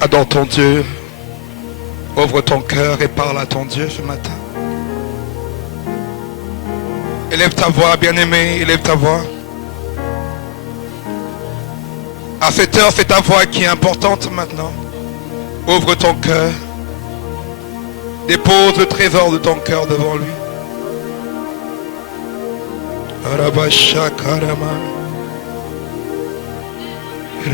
Adore ton Dieu. Ouvre ton cœur et parle à ton Dieu ce matin. Élève ta voix, bien-aimé, élève ta voix. À cette heure, c'est ta voix qui est importante maintenant. Ouvre ton cœur. Dépose le trésor de ton cœur devant lui. Arabashakarama.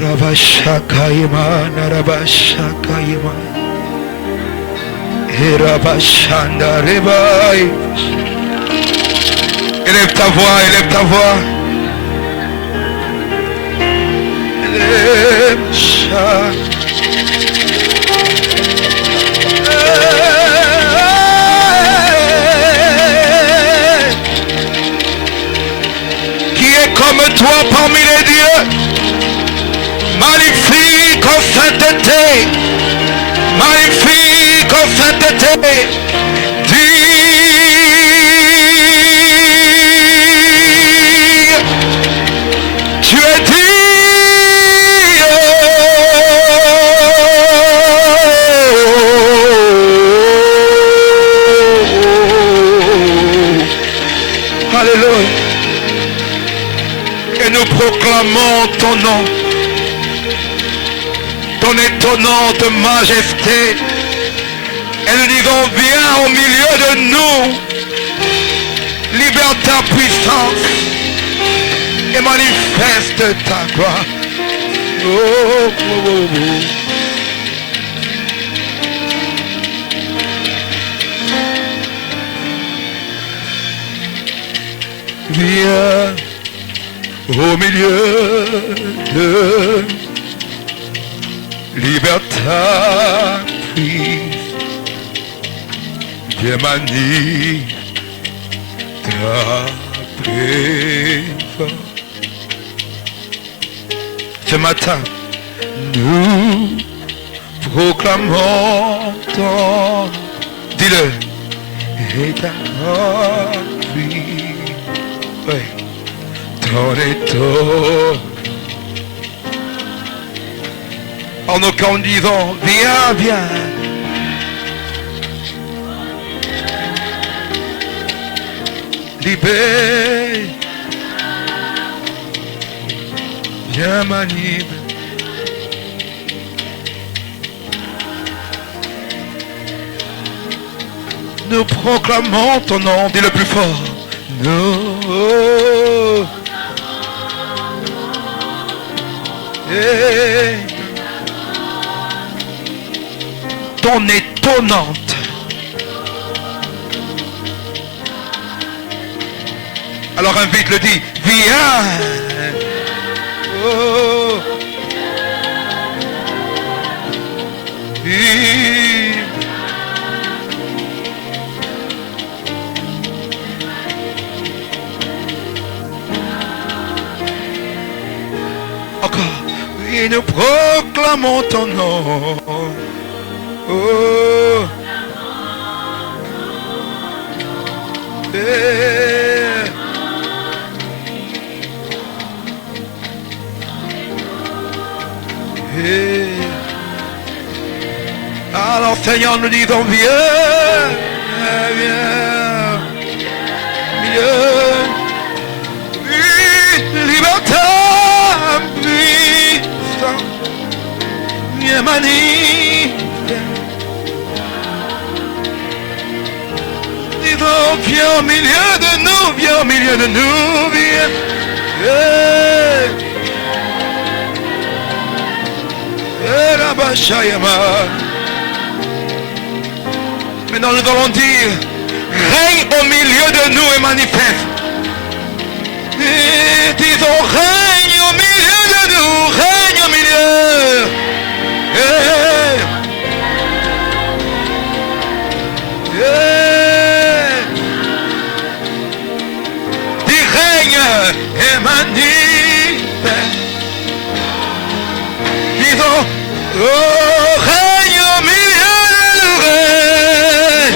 Rabashakayama, Narabashakayama. Rabashanda Rebai. Élève ta voix, élève ta voix. Qui est comme toi parmi les dieux? Magnifique en sainteté, magnifique en sainteté. Tu es Dieu. Alléluia. Et nous proclamons ton nom, ton étonnante majesté. Et nous disons, viens au milieu de nous, libère ta puissance et manifeste ta gloire. Oh, oh, oh, oh. Viens au milieu de liberta prise, viens manie ta présence. Ce matin, nous proclamons ton, dis-le, et ta vie, oui, ton étau. En nos camps disons, viens, viens. Libère, viens m'animer. Nous proclamons ton nom, dis le plus fort. Nous. Et ton étonnante. Alors invite, le dit, viens. Oh. Encore. Et nous proclamons ton nom. Oh. Alors Seigneur, nous disons viens, viens, viens, liberté, puissance, viens manie. Disons viens au milieu de nous, viens au milieu de nous, viens. Maintenant nous allons dire, règne au milieu de nous et manifeste. Et disons, règne au milieu de nous, règne au milieu. Dis règne et manifeste. Disons, oh, règne au milieu de nous, règne.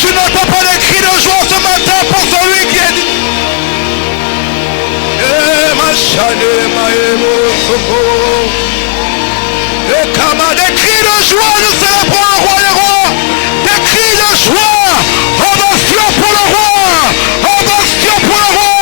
je n'entends pas des cris de joie ce matin pour celui qui est... Des cris de joie, nous célébrons le roi des rois. Des cris de joie. Ovation pour le roi. Ovation pour le roi.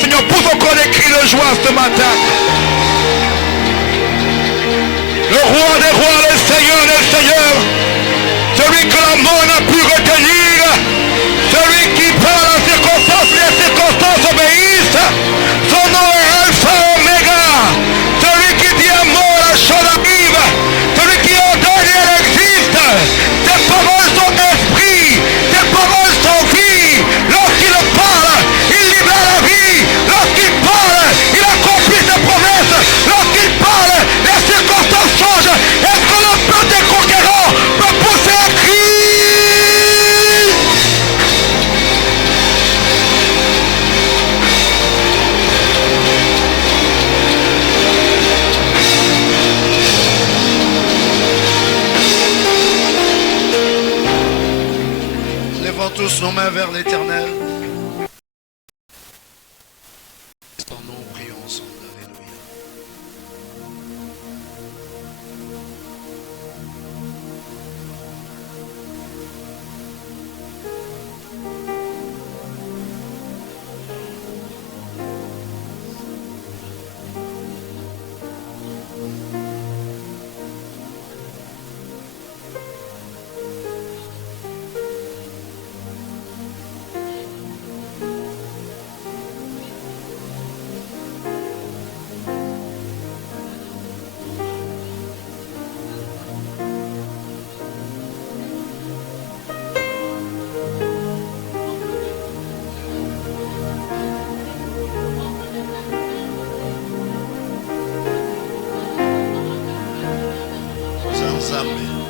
Seigneur, pousse encore des cris de joie ce matin. Le roi des rois, le Seigneur des seigneurs, celui que la mort n'a pu retenir, celui qui parle à circonstances, les circonstances obéissent. Son nom est Alpha Omega, celui qui dit à mort, la chose arrive, celui qui ordonne et elle existe. Tes paroles sont esprit, tes paroles sont vie. Lorsqu'il parle, il libère la vie. Lorsqu'il parle, il accomplit ses promesses. Lorsqu'il parle, les circonstances changent. Est-ce que le peuple des conquérants peut pousser un cri? Lèvons tous nos mains vers l'Éternel. Nous prions ensemble. Alléluia.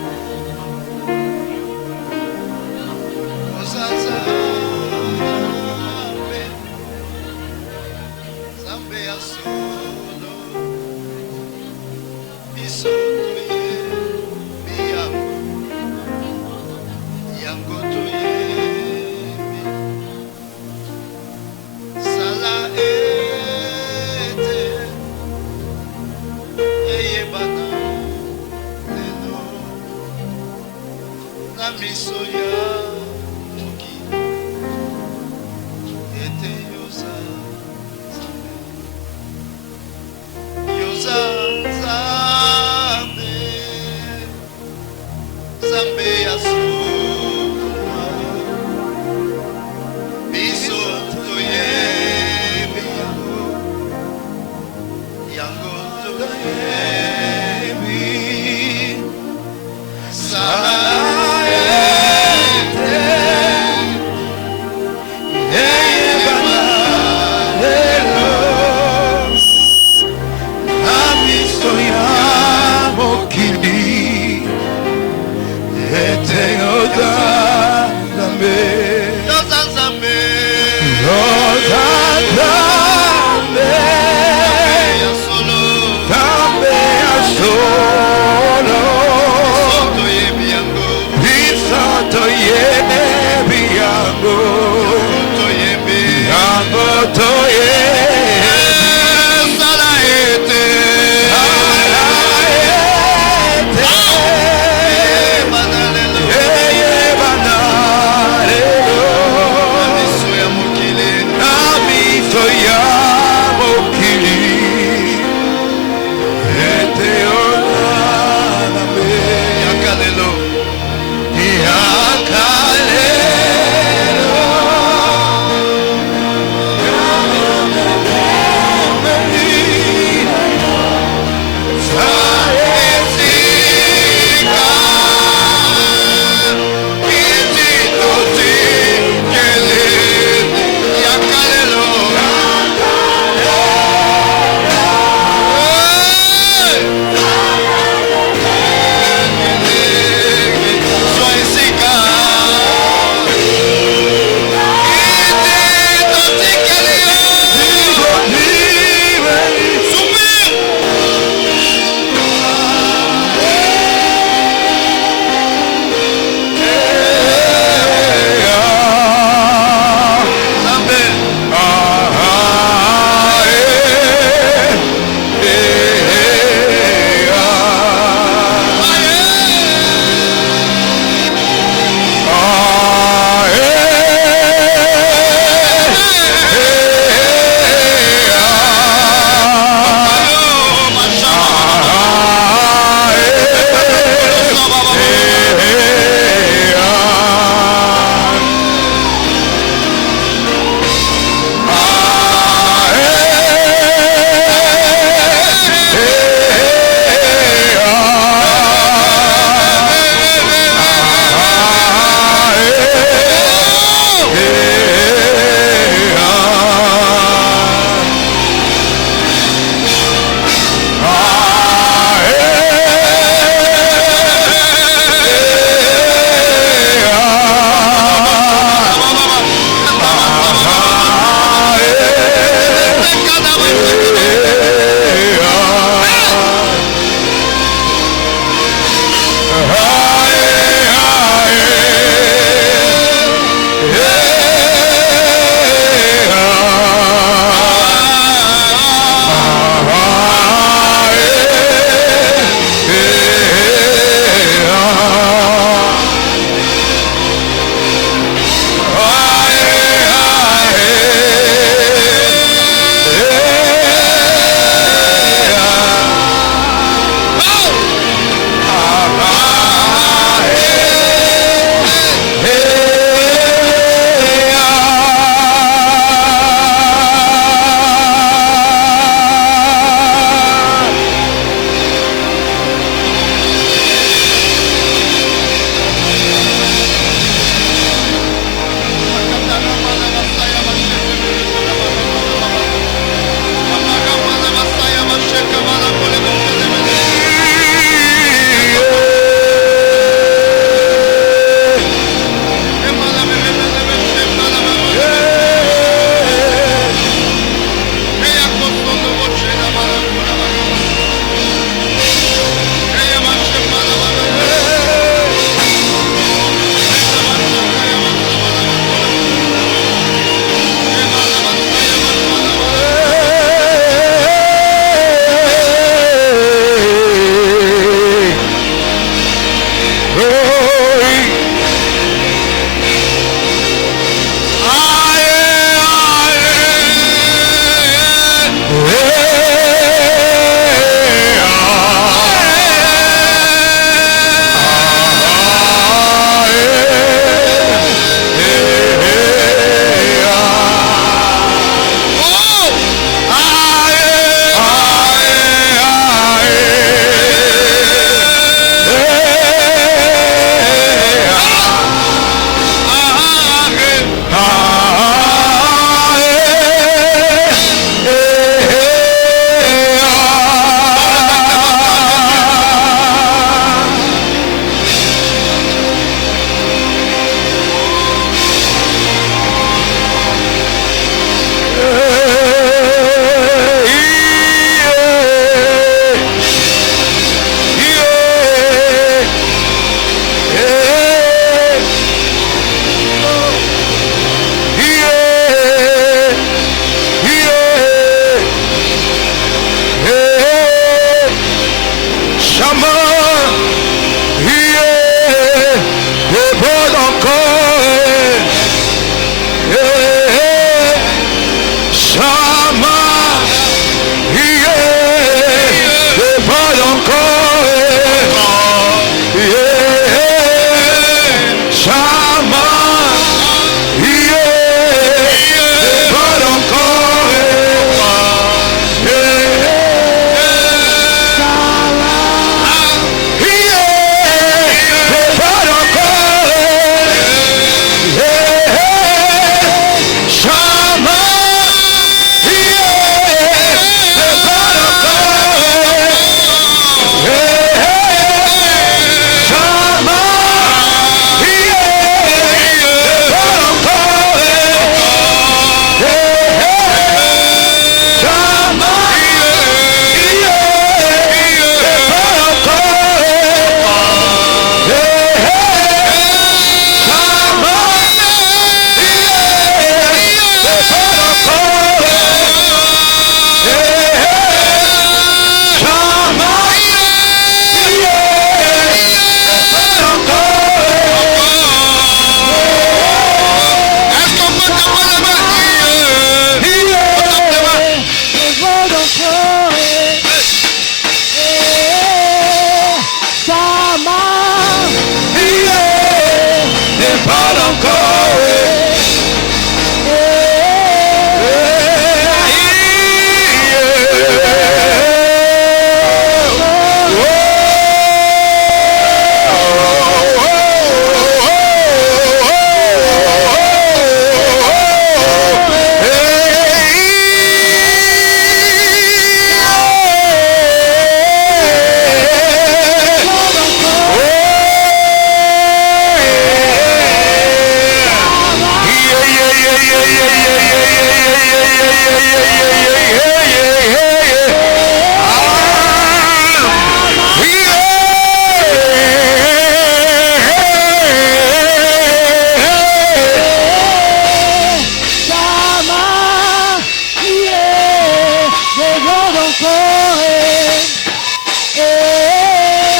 parle encore.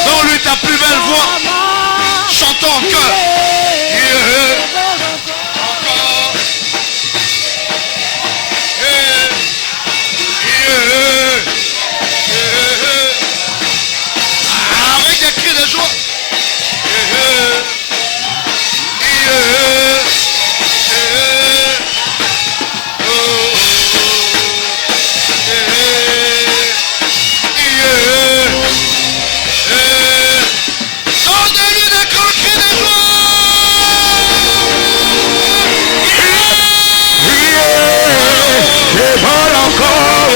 Donne-lui ta plus belle voix. Chantons en chœur. Encore. Avec des cris de joie. Donne-lui des grands cris de joie. Je parle encore.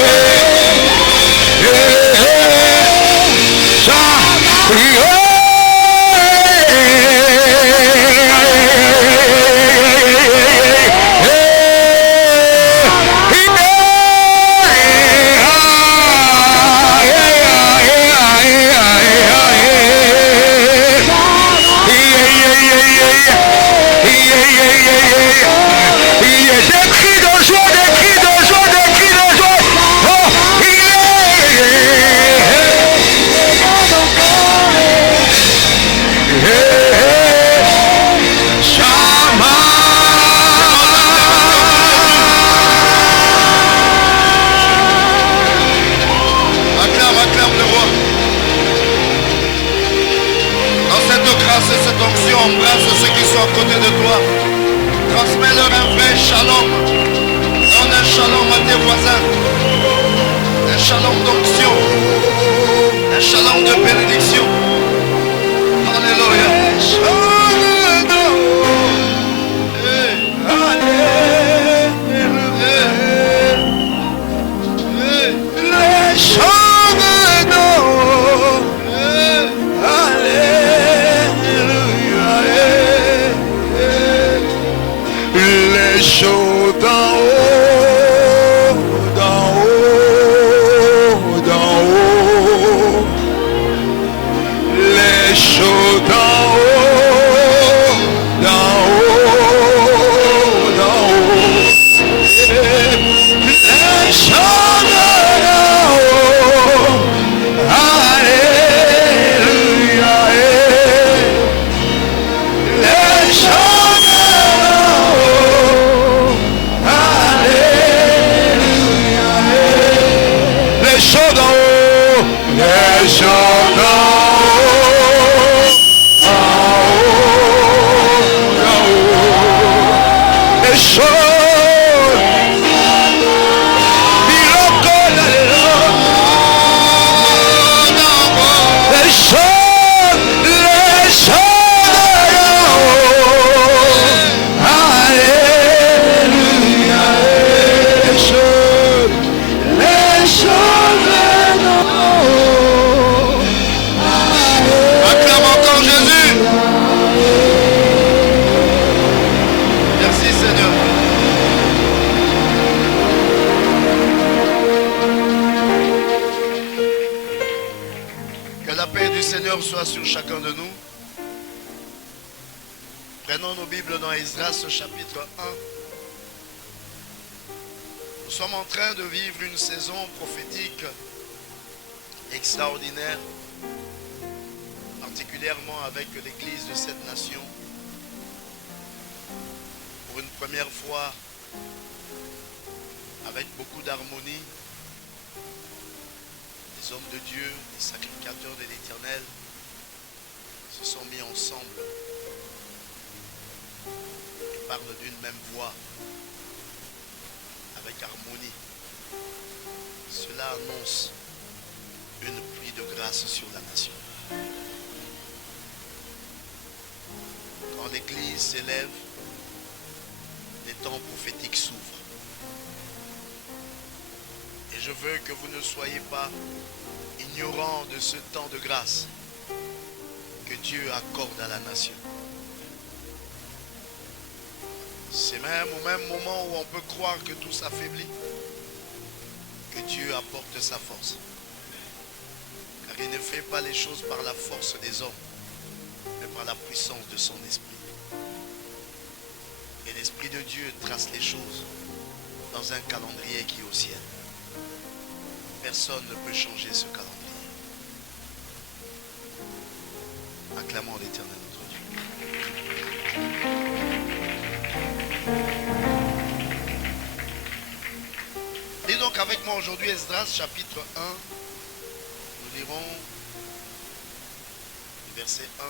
Ça, des cris de joie, des cris de joie, des cris de joie. Oh, Acclame le roi. Dans cette grâce et cette onction, embrasse ceux qui sont à côté de toi. Transmets-leur un vrai shalom. Donne un shalom à tes voisins. Un shalom d'onction. Un shalom de bénédiction. Alléluia. les choses d'en haut, d'en haut, d'en haut. Les choses d'en haut, d'en haut, d'en haut. Les choses d'en haut. Alléluia. Les choses les choses d'en haut, les choses d'en haut, en haut, en haut, les choses, miracle, les choses d'en haut, alléluia, les choses. Acclame encore Jésus. Merci Seigneur. Que la paix du Seigneur soit sur chacun de nous. Prenons nos Bibles dans Esdras chapitre 1. Nous sommes en train de vivre une saison prophétique extraordinaire, particulièrement avec l'Église de cette nation. Pour une première fois, avec beaucoup d'harmonie, les hommes de Dieu, les sacrificateurs de l'Éternel se sont mis ensemble parle d'une même voix, avec harmonie, cela annonce une pluie de grâce sur la nation. Quand l'Église s'élève, les temps prophétiques s'ouvrent. Et je veux que vous ne soyez pas ignorants de ce temps de grâce que Dieu accorde à la nation. C'est même au même moment où on peut croire que tout s'affaiblit, que Dieu apporte sa force. Car il ne fait pas les choses par la force des hommes, mais par la puissance de son esprit. Et l'Esprit de Dieu trace les choses dans un calendrier qui est au ciel. Personne ne peut changer ce calendrier. Acclamons l'Éternel notre Dieu. Lis donc avec moi aujourd'hui Esdras chapitre 1. Nous lirons le verset 1.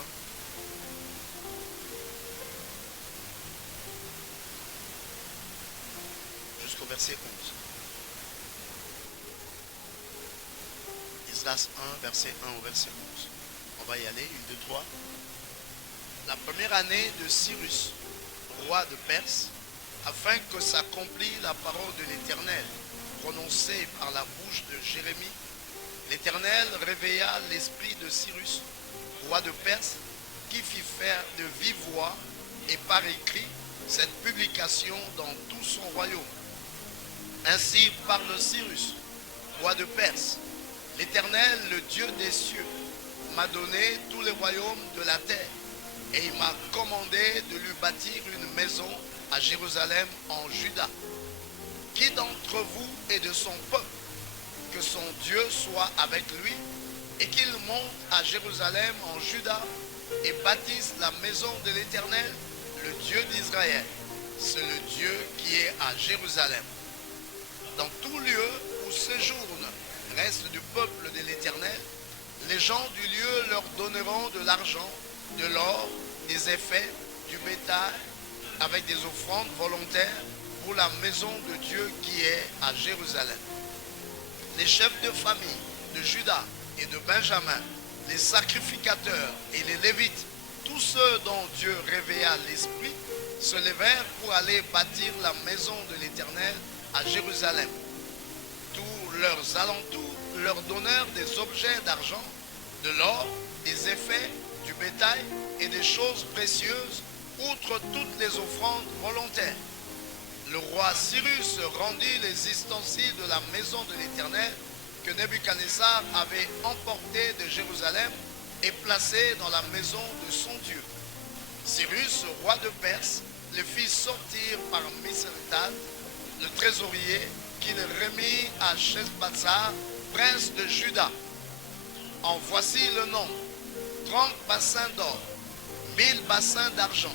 Jusqu'au verset 11. Esdras 1, verset 1 au verset 11. On va y aller, 1, 2, 3. La première année de Cyrus, roi de Perse, afin que s'accomplisse la parole de l'Éternel, prononcée par la bouche de Jérémie, l'Éternel réveilla l'esprit de Cyrus, roi de Perse, qui fit faire de vive voix et par écrit cette publication dans tout son royaume. Ainsi parle Cyrus, roi de Perse. L'Éternel, le Dieu des cieux, m'a donné tous les royaumes de la terre, et il m'a commandé de lui bâtir une maison à Jérusalem en Juda. Qui d'entre vous est de son peuple, que son Dieu soit avec lui, et qu'il monte à Jérusalem en Juda, et bâtisse la maison de l'Éternel, le Dieu d'Israël. C'est le Dieu qui est à Jérusalem. Dans tout lieu où séjourne le reste du peuple de l'Éternel, les gens du lieu leur donneront de l'argent, de l'or, des effets, du bétail, avec des offrandes volontaires pour la maison de Dieu qui est à Jérusalem. Les chefs de famille de Juda et de Benjamin, les sacrificateurs et les Lévites, tous ceux dont Dieu réveilla l'esprit, se levèrent pour aller bâtir la maison de l'Éternel à Jérusalem. Tous leurs alentours leur donnèrent des objets d'argent, de l'or, des effets, du bétail et des choses précieuses, outre toutes les offrandes volontaires. Le roi Cyrus rendit les ustensiles de la maison de l'Éternel que Nebuchadnezzar avait emportés de Jérusalem et placés dans la maison de son Dieu. Cyrus, roi de Perse, les fit sortir par Misrétat, le trésorier, qu'il remit à Sheshbazzar, prince de Juda. En voici le nombre: 30 bassins d'or, 1000 bassins d'argent,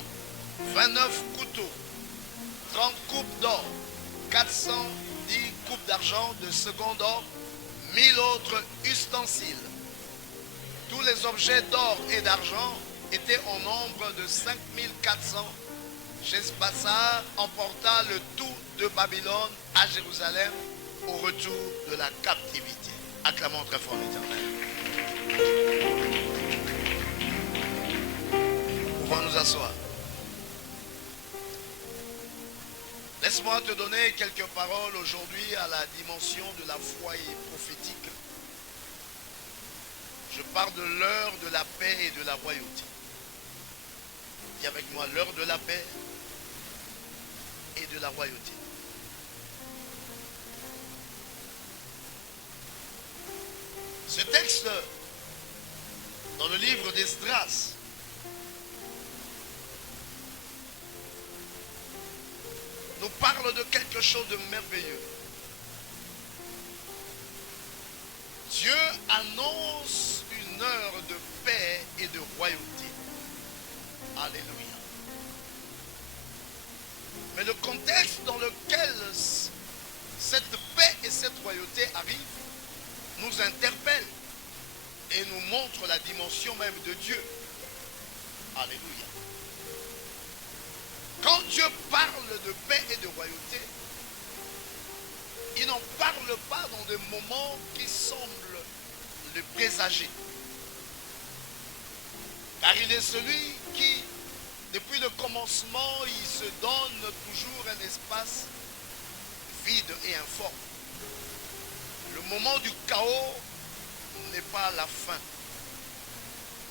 29 couteaux, 30 coupes d'or, 410 coupes d'argent de second or, 1000 autres ustensiles. Tous les objets d'or et d'argent étaient au nombre de 5400. Sheshbazzar emporta le tout de Babylone à Jérusalem au retour de la captivité. Acclamons très fort l'Éternel. Pouvons nous asseoir. Laisse-moi te donner quelques paroles aujourd'hui à la dimension de la foi prophétique. Je parle de l'heure de la paix et de la royauté. Dis avec moi, l'heure de la paix et de la royauté. Ce texte, dans le livre d'Esdras, nous parle de quelque chose de merveilleux. Dieu annonce une heure de paix et de royauté. Alléluia. Mais le contexte dans lequel cette paix et cette royauté arrivent nous interpelle et nous montre la dimension même de Dieu. Alléluia. Quand Dieu parle de paix et de royauté, il n'en parle pas dans des moments qui semblent le présager. Car il est celui qui, depuis le commencement, il se donne toujours un espace vide et informe. Le moment du chaos n'est pas la fin,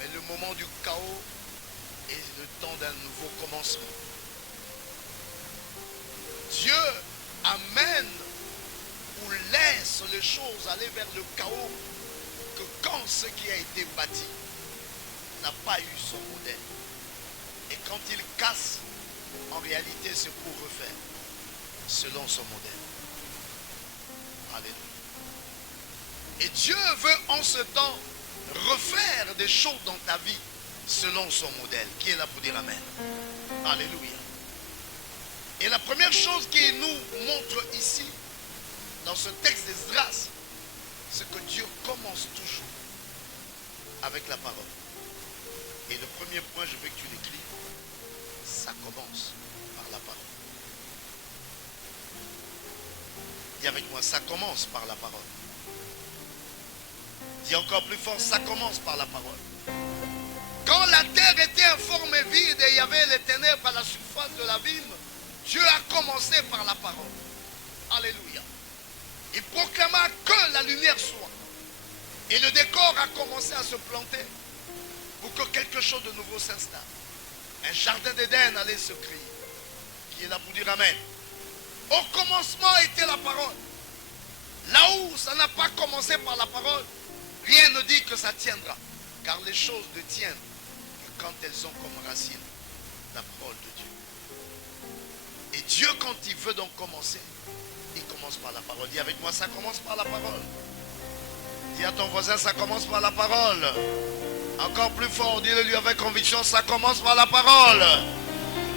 mais le moment du chaos est le temps d'un nouveau commencement. Dieu amène ou laisse les choses aller vers le chaos que quand ce qui a été bâti n'a pas eu son modèle. Et quand il casse, en réalité c'est pour refaire selon son modèle. Alléluia. Et Dieu veut en ce temps refaire des choses dans ta vie selon son modèle. Qui est là pour dire Amen? Alléluia. Et la première chose qu'il nous montre ici, dans ce texte d'Esdras, c'est que Dieu commence toujours avec la parole. Et le premier point, je veux que tu l'écris, ça commence par la parole. Dis avec moi, ça commence par la parole. Dis encore plus fort, ça commence par la parole. Quand la terre était informe et vide et il y avait les ténèbres à la surface de l'abîme, Dieu a commencé par la parole. Alléluia. Il proclama que la lumière soit. Et le décor a commencé à se planter pour que quelque chose de nouveau s'installe. Un jardin d'Éden allait se créer. Qui est là pour dire Amen? Au commencement était la parole. Là où ça n'a pas commencé par la parole, rien ne dit que ça tiendra. Car les choses ne tiennent que quand elles ont comme racine la parole de Dieu. Et Dieu, quand il veut donc commencer, il commence par la parole. Dis avec moi, ça commence par la parole. Dis à ton voisin, ça commence par la parole. Encore plus fort, dis-le lui avec conviction, ça commence par la parole.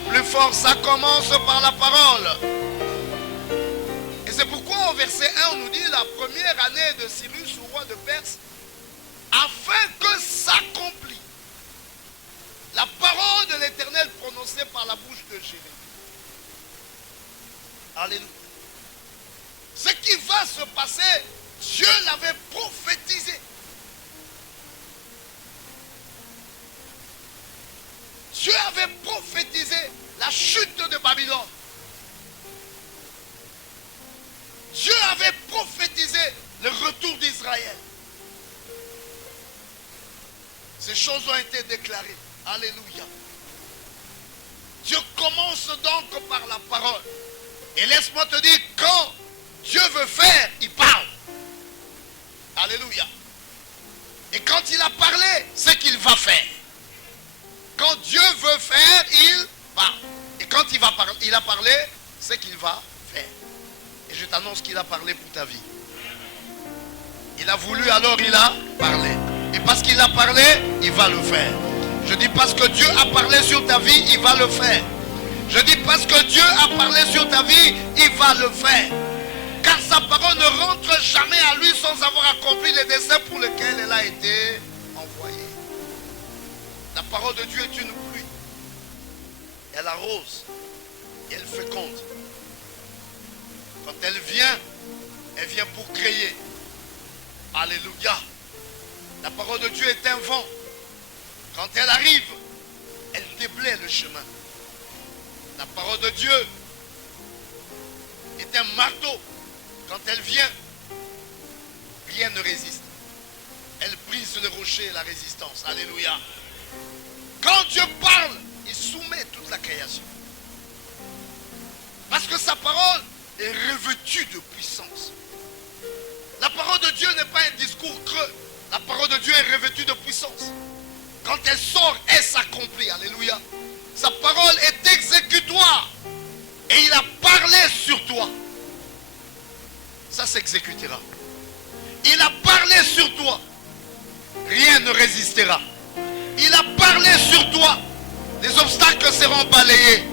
Plus fort, ça commence par la parole. Et c'est pourquoi au verset 1, on nous dit la première année de Cyrus, roi de Perse, afin que s'accomplit la parole de l'Éternel prononcée par la bouche de Jérémie. Alléluia. Ce qui va se passer, Dieu l'avait prophétisé. Dieu avait prophétisé la chute de Babylone. Dieu avait prophétisé le retour d'Israël. Ces choses ont été déclarées. Alléluia. Dieu commence donc par la parole. Et laisse-moi te dire, quand Dieu veut faire, il parle. Alléluia. Et quand il a parlé, c'est qu'il va faire. Quand Dieu veut faire, il parle. Et quand il a parlé, c'est qu'il va faire. Et je t'annonce qu'il a parlé pour ta vie. Il a voulu, alors il a parlé. Et parce qu'il a parlé, il va le faire. Je dis parce que Dieu a parlé sur ta vie, il va le faire. Je dis parce que Dieu a parlé sur ta vie, il va le faire. Car sa parole ne rentre jamais à lui sans avoir accompli les desseins pour lesquels elle a été envoyée. La parole de Dieu est une pluie. Elle arrose et elle féconde. Quand elle vient pour créer. Alléluia. La parole de Dieu est un vent. Quand elle arrive, elle déblaye le chemin. La parole de Dieu est un marteau. Quand elle vient, rien ne résiste. Elle brise le rocher et la résistance. Alléluia. Quand Dieu parle, il soumet toute la création. Parce que sa parole est revêtue de puissance. La parole de Dieu n'est pas un discours creux. La parole de Dieu est revêtue de puissance. Quand elle sort, elle s'accomplit. Alléluia. Sa parole est exécutoire. Et il a parlé sur toi. Ça s'exécutera. Il a parlé sur toi. Rien ne résistera. Il a parlé sur toi. Les obstacles seront balayés.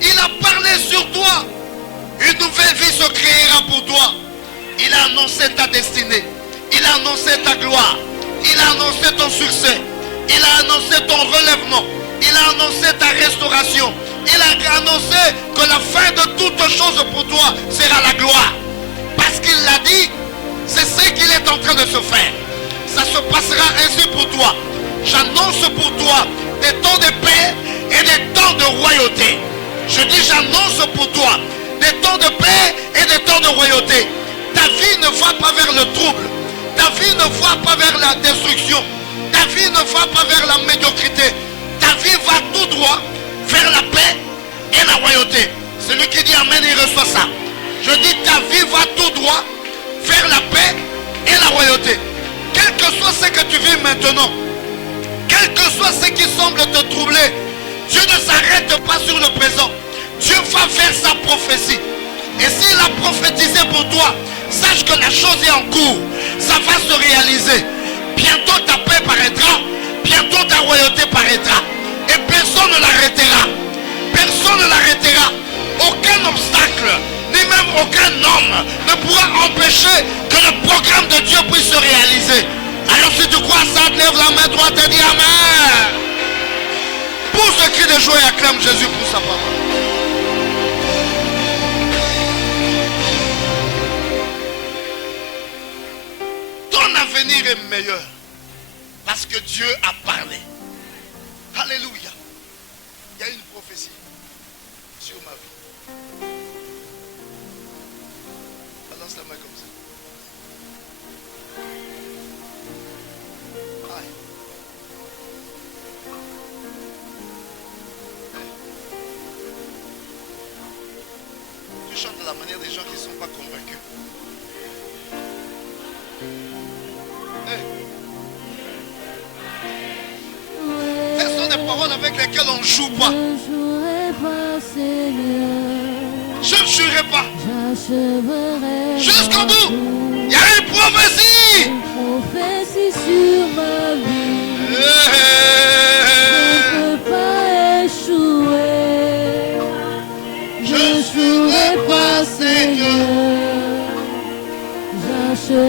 Il a parlé sur toi. Une nouvelle vie se créera pour toi. Il a annoncé ta destinée. Il a annoncé ta gloire. Il a annoncé ton succès. Il a annoncé ton relèvement. Il a annoncé ta restauration. Il a annoncé que la fin de toutes choses pour toi sera la gloire. Parce qu'il l'a dit, c'est ce qu'il est en train de se faire. Ça se passera ainsi pour toi. J'annonce pour toi des temps de paix et des temps de royauté. Je dis j'annonce pour toi des temps de paix et des temps de royauté. Ta vie ne va pas vers le trouble. Ta vie ne va pas vers la destruction. Ta vie ne va pas vers la médiocrité. Ta vie va tout droit vers la paix et la royauté. Celui qui dit amen, il reçoit ça. Je dis ta vie va tout droit vers la paix et la royauté. Quel que soit ce que tu vis maintenant, quel que soit ce qui semble te troubler, Dieu ne s'arrête pas sur le présent. Dieu va faire sa prophétie. Et s'il a prophétisé pour toi, sache que la chose est en cours. Ça va se réaliser. Bientôt ta paix paraîtra. Bientôt ta royauté paraîtra. Et personne ne l'arrêtera. Personne ne l'arrêtera. Aucun obstacle, ni même aucun homme ne pourra empêcher que le programme de Dieu puisse se réaliser. Alors si tu crois ça, lève la main droite et dis amen. Pousse le cri de joie et acclame Jésus pour sa parole. Ton avenir est meilleur parce que Dieu a parlé. Alléluia. Il y a une prophétie sur ma vie. Balance la main comme ça. Aïe. Tu chantes de la manière des gens qui ne sont pas convaincus. Ce sont des paroles avec lesquelles on ne joue pas. Je ne jurerai pas. Jusqu'au bout. Il y a une prophétie. Une prophétie sur ma vie. Je ne peux pas échouer. Je ne jouerai pas, Seigneur.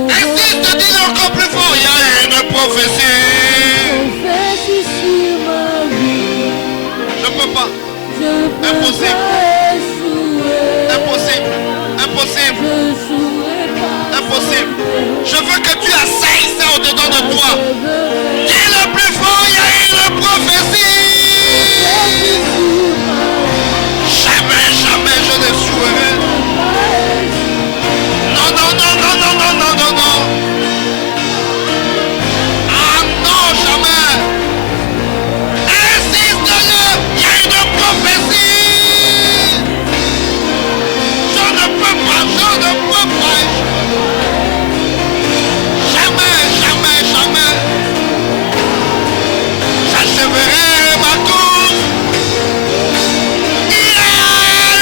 Insiste, dis-le encore plus fort. Il y a une prophétie. Prophétie sur ma vie. Je ne peux pas. Je ne peux Impossible. pas échouer. Impossible. Impossible. Je jouerai pas. Impossible. Je veux que tu assailles ça au-dedans de toi. Dis-le plus fort, il y a une prophétie. Jamais, jamais je ne jouerai. Non, non, non, non, non, non, non, non, non. Ah non, jamais. Insiste-le, il y a une prophétie. Je ne peux pas, je ne peux pas. Jamais, jamais, jamais. J'achèverai ma course. Il y a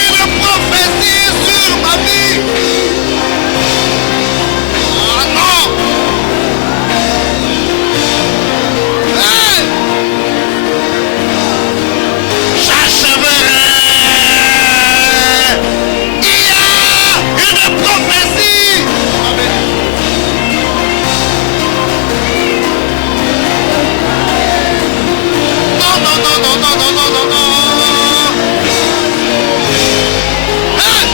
une prophétie sur ma vie. Ah non. Hey. J'achèverai. Il y a une prophétie. Non, non, non, non, non, non, non, non, non. Hey.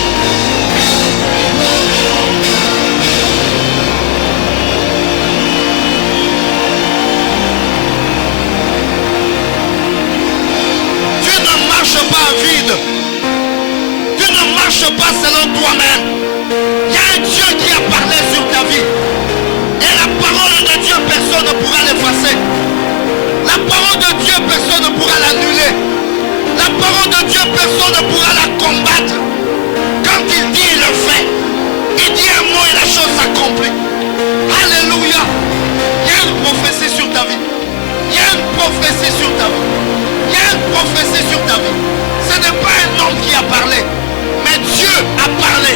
Tu ne marches pas à vide. Tu ne marches pas selon toi-même. Il y a un Dieu qui a parlé sur ta vie. Et la parole de Dieu, personne ne pourra l'effacer. La parole de Dieu, personne ne pourra l'annuler. La parole de Dieu, personne ne pourra la combattre. Quand il dit, il le fait. Il dit un mot et la chose s'accomplit. Alléluia. Il y a une prophétie sur ta vie. Il y a une prophétie sur ta vie. Il y a une prophétie sur ta vie. Ce n'est pas un homme qui a parlé, mais Dieu a parlé.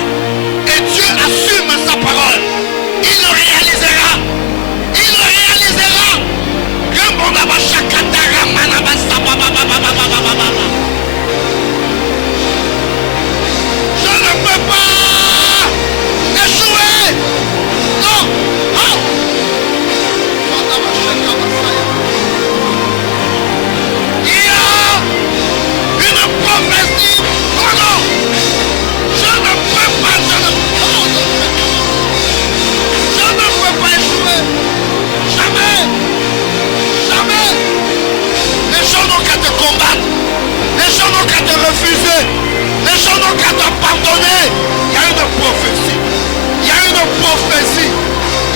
Et Dieu assume sa parole. Il le réalisera. Il le réalisera. Je ne peux pas échouer. Non. Oh. Il y a une prophétie. méprisé. Les gens n'ont qu'à te pardonner. Il y a une prophétie. Il y a une prophétie.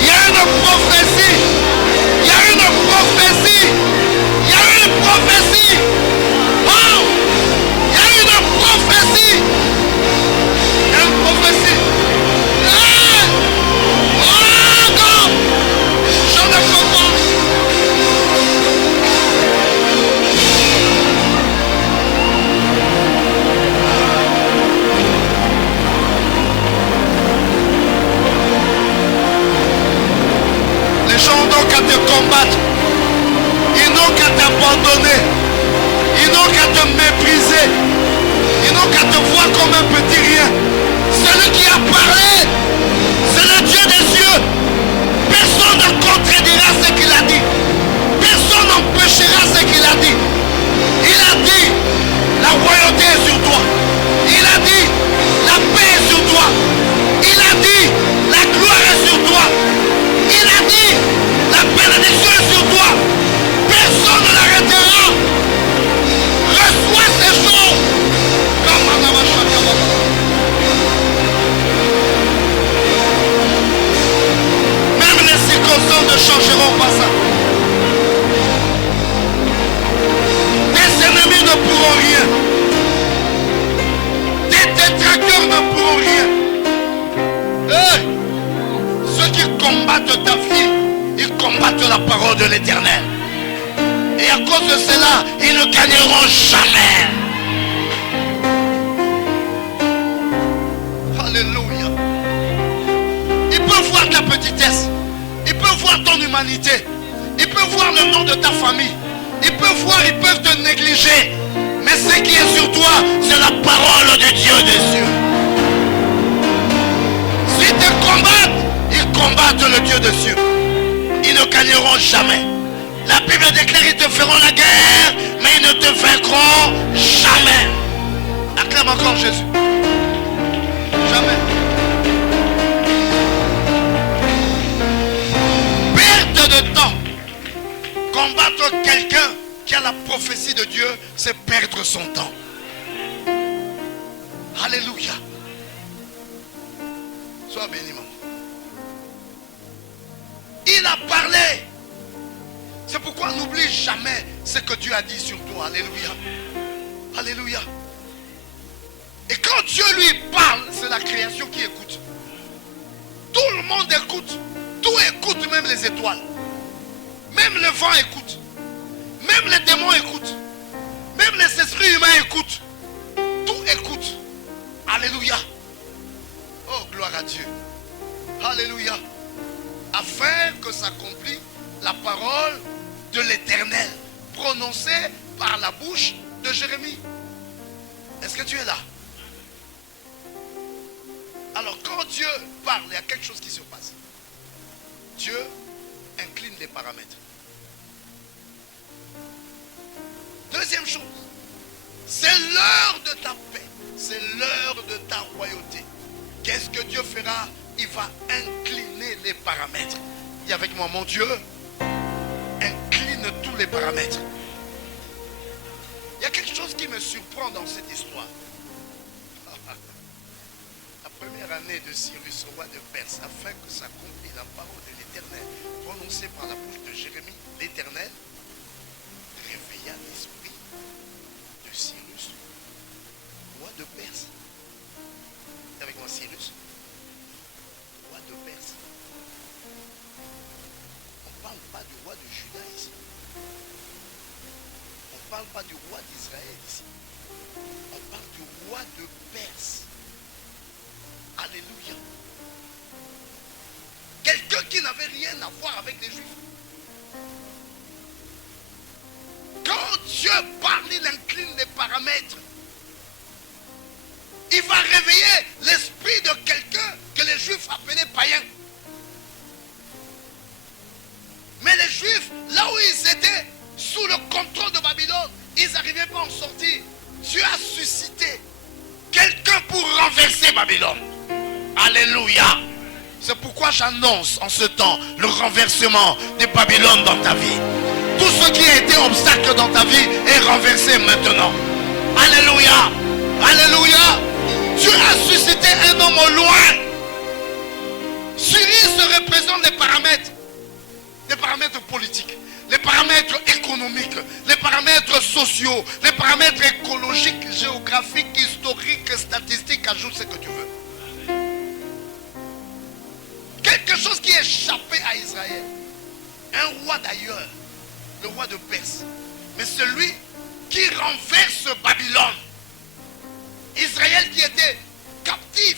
Il y a une prophétie. Il y a une prophétie. Il y a une prophétie. Oh! Il y a une prophétie. Il y a une prophétie. Hey! Oh God! Je ne peux pas. Les gens n'ont qu'à te combattre. Ils n'ont qu'à t'abandonner. Ils n'ont qu'à te mépriser. Ils n'ont qu'à te voir comme un petit rien. Celui qui a parlé, c'est le Dieu des cieux. Personne ne contredira ce qu'il a dit. Personne n'empêchera ce qu'il a dit. Il a dit, la royauté est sur toi. Il a dit, la paix est sur toi. Il a dit, la gloire est sur toi. Il a dit, la bénédiction est sur toi. Personne ne l'arrêtera. Reçois ces choses. Même les circonstances ne changeront pas ça. Tes ennemis ne pourront rien. Tes détracteurs ne pourront rien. Hey! Ceux qui combattent ta vie, ils combattent la parole de l'Éternel. Et à cause de cela, ils ne gagneront jamais. Alléluia. Ils peuvent voir ta petitesse. Ils peuvent voir ton humanité. Ils peuvent voir le nom de ta famille. Ils peuvent voir, ils peuvent te négliger. Mais ce qui est sur toi, c'est la parole de Dieu des cieux. S'ils te combattent, ils combattent le Dieu des cieux. Ils ne gagneront jamais. La Bible déclare qu'ils te feront la guerre, mais ils ne te vaincront jamais. Acclame encore Jésus. Jamais. Perte de temps. Combattre quelqu'un qui a la prophétie de Dieu, c'est perdre son temps. Alléluia. Sois béni, maman. Il a parlé. C'est pourquoi n'oublie jamais ce que Dieu a dit sur toi. Alléluia. Alléluia. Et quand Dieu lui parle, c'est la création qui écoute. Tout le monde écoute. Tout écoute, même les étoiles. Même le vent écoute. Même les démons écoutent. Même les esprits humains écoutent. Tout écoute. Alléluia. Oh, gloire à Dieu. Alléluia. Afin que s'accomplisse la parole de l'Éternel prononcée par la bouche de Jérémie. Est-ce que tu es là? Alors quand Dieu parle, il y a quelque chose qui se passe. Dieu incline les paramètres. Deuxième chose, c'est l'heure de ta paix. C'est l'heure de ta royauté. Qu'est-ce que Dieu fera? Il va incliner les paramètres. Dis avec moi, mon Dieu incline tous les paramètres. Il y a quelque chose qui me surprend dans cette histoire. La première année de Cyrus, roi de Perse, afin que s'accomplisse la parole de l'Éternel prononcée par la bouche de Jérémie, l'Éternel réveilla l'esprit de Cyrus, roi de Perse. Avec moi, Cyrus, roi de Perse. On ne parle pas du roi de Juda ici. On ne parle pas du roi d'Israël ici. On parle du roi de Perse. Alléluia. Quelqu'un qui n'avait rien à voir avec les Juifs. Quand Dieu parle, il incline les paramètres. Il va réveiller l'esprit de quelqu'un que les Juifs appelaient païen. Mais les Juifs, là où ils étaient, sous le contrôle de Babylone, ils n'arrivaient pas à en sortir. Dieu a suscité quelqu'un pour renverser Babylone. Alléluia. C'est pourquoi j'annonce en ce temps le renversement de Babylone dans ta vie. Tout ce qui a été obstacle dans ta vie est renversé maintenant. Alléluia. un homme au loin. Cyrus représente les paramètres politiques, les paramètres économiques, les paramètres sociaux, les paramètres écologiques, géographiques, historiques, statistiques, ajoute ce que tu veux. Quelque chose qui échappait à Israël. Un roi d'ailleurs, le roi de Perse, mais celui qui renverse Babylone. Israël qui était captif,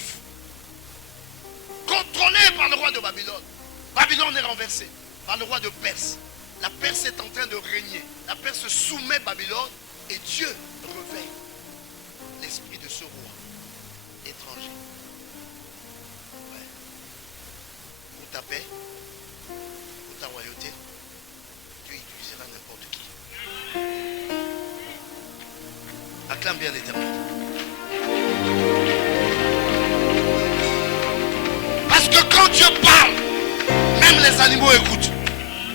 contrôlé par le roi de Babylone. Babylone est renversée par le roi de Perse. La Perse est en train de régner. La Perse soumet Babylone et Dieu réveille l'esprit de ce roi étranger. Ouais. Pour ta paix, pour ta royauté, Dieu utilisera n'importe qui. Acclame bien l'Éternel. Parce que quand Dieu parle, même les animaux écoutent.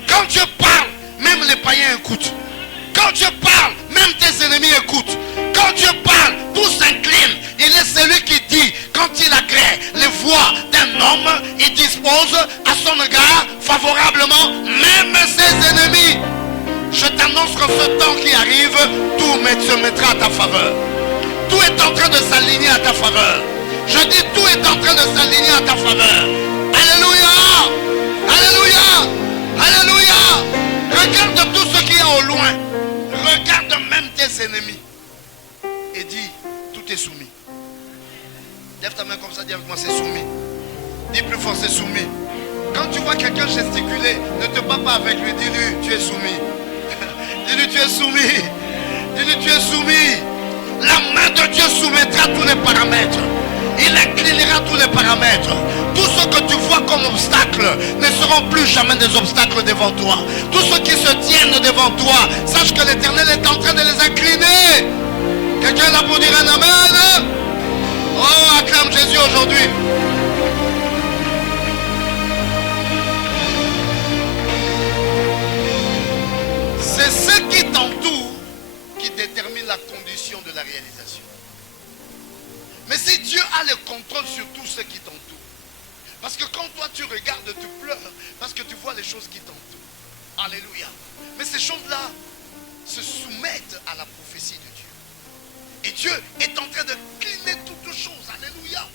Quand Dieu parle, même les païens écoutent. Quand Dieu parle, même tes ennemis écoutent. Quand Dieu parle, tout s'incline. Il est celui qui dit, quand il agrée les voix d'un homme, il dispose à son égard favorablement même ses ennemis. Je t'annonce qu'en ce temps qui arrive, tout se mettra à ta faveur. Tout est en train de s'aligner à ta faveur. Je dis, tout est en train de s'aligner à ta faveur. Alléluia! Alléluia! Alléluia! Regarde tout ce qui est au loin. Regarde même tes ennemis. Et dis, tout est soumis. Lève ta main comme ça, dis avec moi, c'est soumis. Dis plus fort, c'est soumis. Quand tu vois quelqu'un gesticuler, ne te bats pas avec lui, dis-lui, tu es soumis. Dis-lui, tu es soumis. Dis-lui, tu es soumis. La main de Dieu soumettra tous les paramètres. Il inclinera tous les paramètres. Tout ce que tu vois comme obstacle ne seront plus jamais des obstacles devant toi. Tous ceux qui se tiennent devant toi, sache que l'Éternel est en train de les incliner. Quelqu'un là pour dire un amen? Oh, acclame Jésus aujourd'hui. C'est ce qui t'entoure qui détermine la condition de la réalisation. Mais si Dieu a le contrôle sur tout ce qui t'entoure, parce que quand toi tu regardes, tu pleures, parce que tu vois les choses qui t'entourent. Alléluia. Mais ces choses-là se soumettent à la prophétie de Dieu. Et Dieu est en train de cliner toutes choses. Alléluia.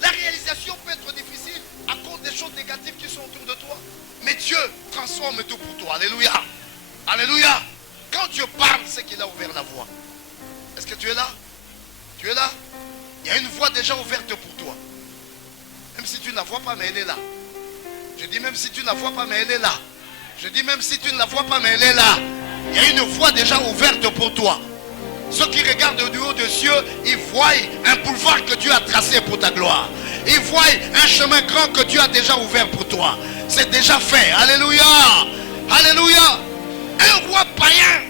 La réalisation peut être difficile à cause des choses négatives qui sont autour de toi. Mais Dieu transforme tout pour toi. Alléluia. Alléluia. Quand Dieu parle, c'est qu'il a ouvert la voie. Est-ce que tu es là? Tu es là? Il y a une voie déjà ouverte pour toi. Même si tu ne la vois pas, mais elle est là. Je dis même si tu ne la vois pas, mais elle est là. Je dis même si tu ne la vois pas, mais elle est là. Il y a une voie déjà ouverte pour toi. Ceux qui regardent du haut des cieux, ils voient un boulevard que Dieu a tracé pour ta gloire. Ils voient un chemin grand que Dieu a déjà ouvert pour toi. C'est déjà fait. Alléluia. Alléluia. Un roi païen,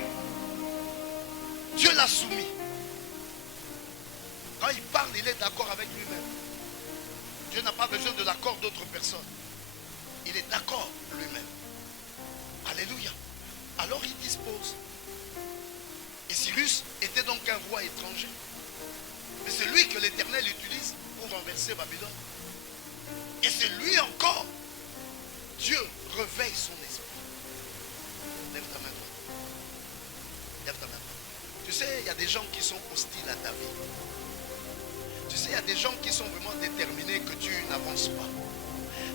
Dieu l'a soumis. Quand il parle, il est d'accord avec lui-même. Dieu n'a pas besoin de l'accord d'autres personnes. Il est d'accord lui-même. Alléluia. Alors il dispose. Et Cyrus était donc un roi étranger. Mais c'est lui que l'Éternel utilise pour renverser Babylone. Et c'est lui encore. Dieu réveille son esprit. Lève ta main. Lève ta main. Tu sais, il y a des gens qui sont hostiles à ta vie. Tu sais, il y a des gens qui sont vraiment déterminés que tu n'avances pas.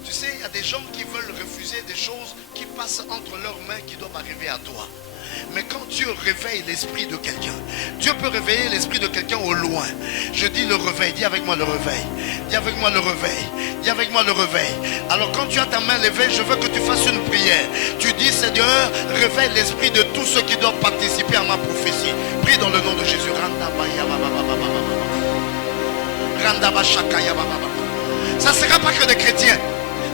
Tu sais, il y a des gens qui veulent refuser des choses qui passent entre leurs mains qui doivent arriver à toi. Mais quand Dieu réveille l'esprit de quelqu'un, Dieu peut réveiller l'esprit de quelqu'un au loin. Je dis le réveil, dis avec moi le réveil. Dis avec moi le réveil. Dis avec moi le réveil. Alors quand tu as ta main levée, je veux que tu fasses une prière. Tu dis, Seigneur, réveille l'esprit de tous ceux qui doivent participer à ma prophétie. Prie dans le nom de Jésus. Ça ne sera pas que des chrétiens.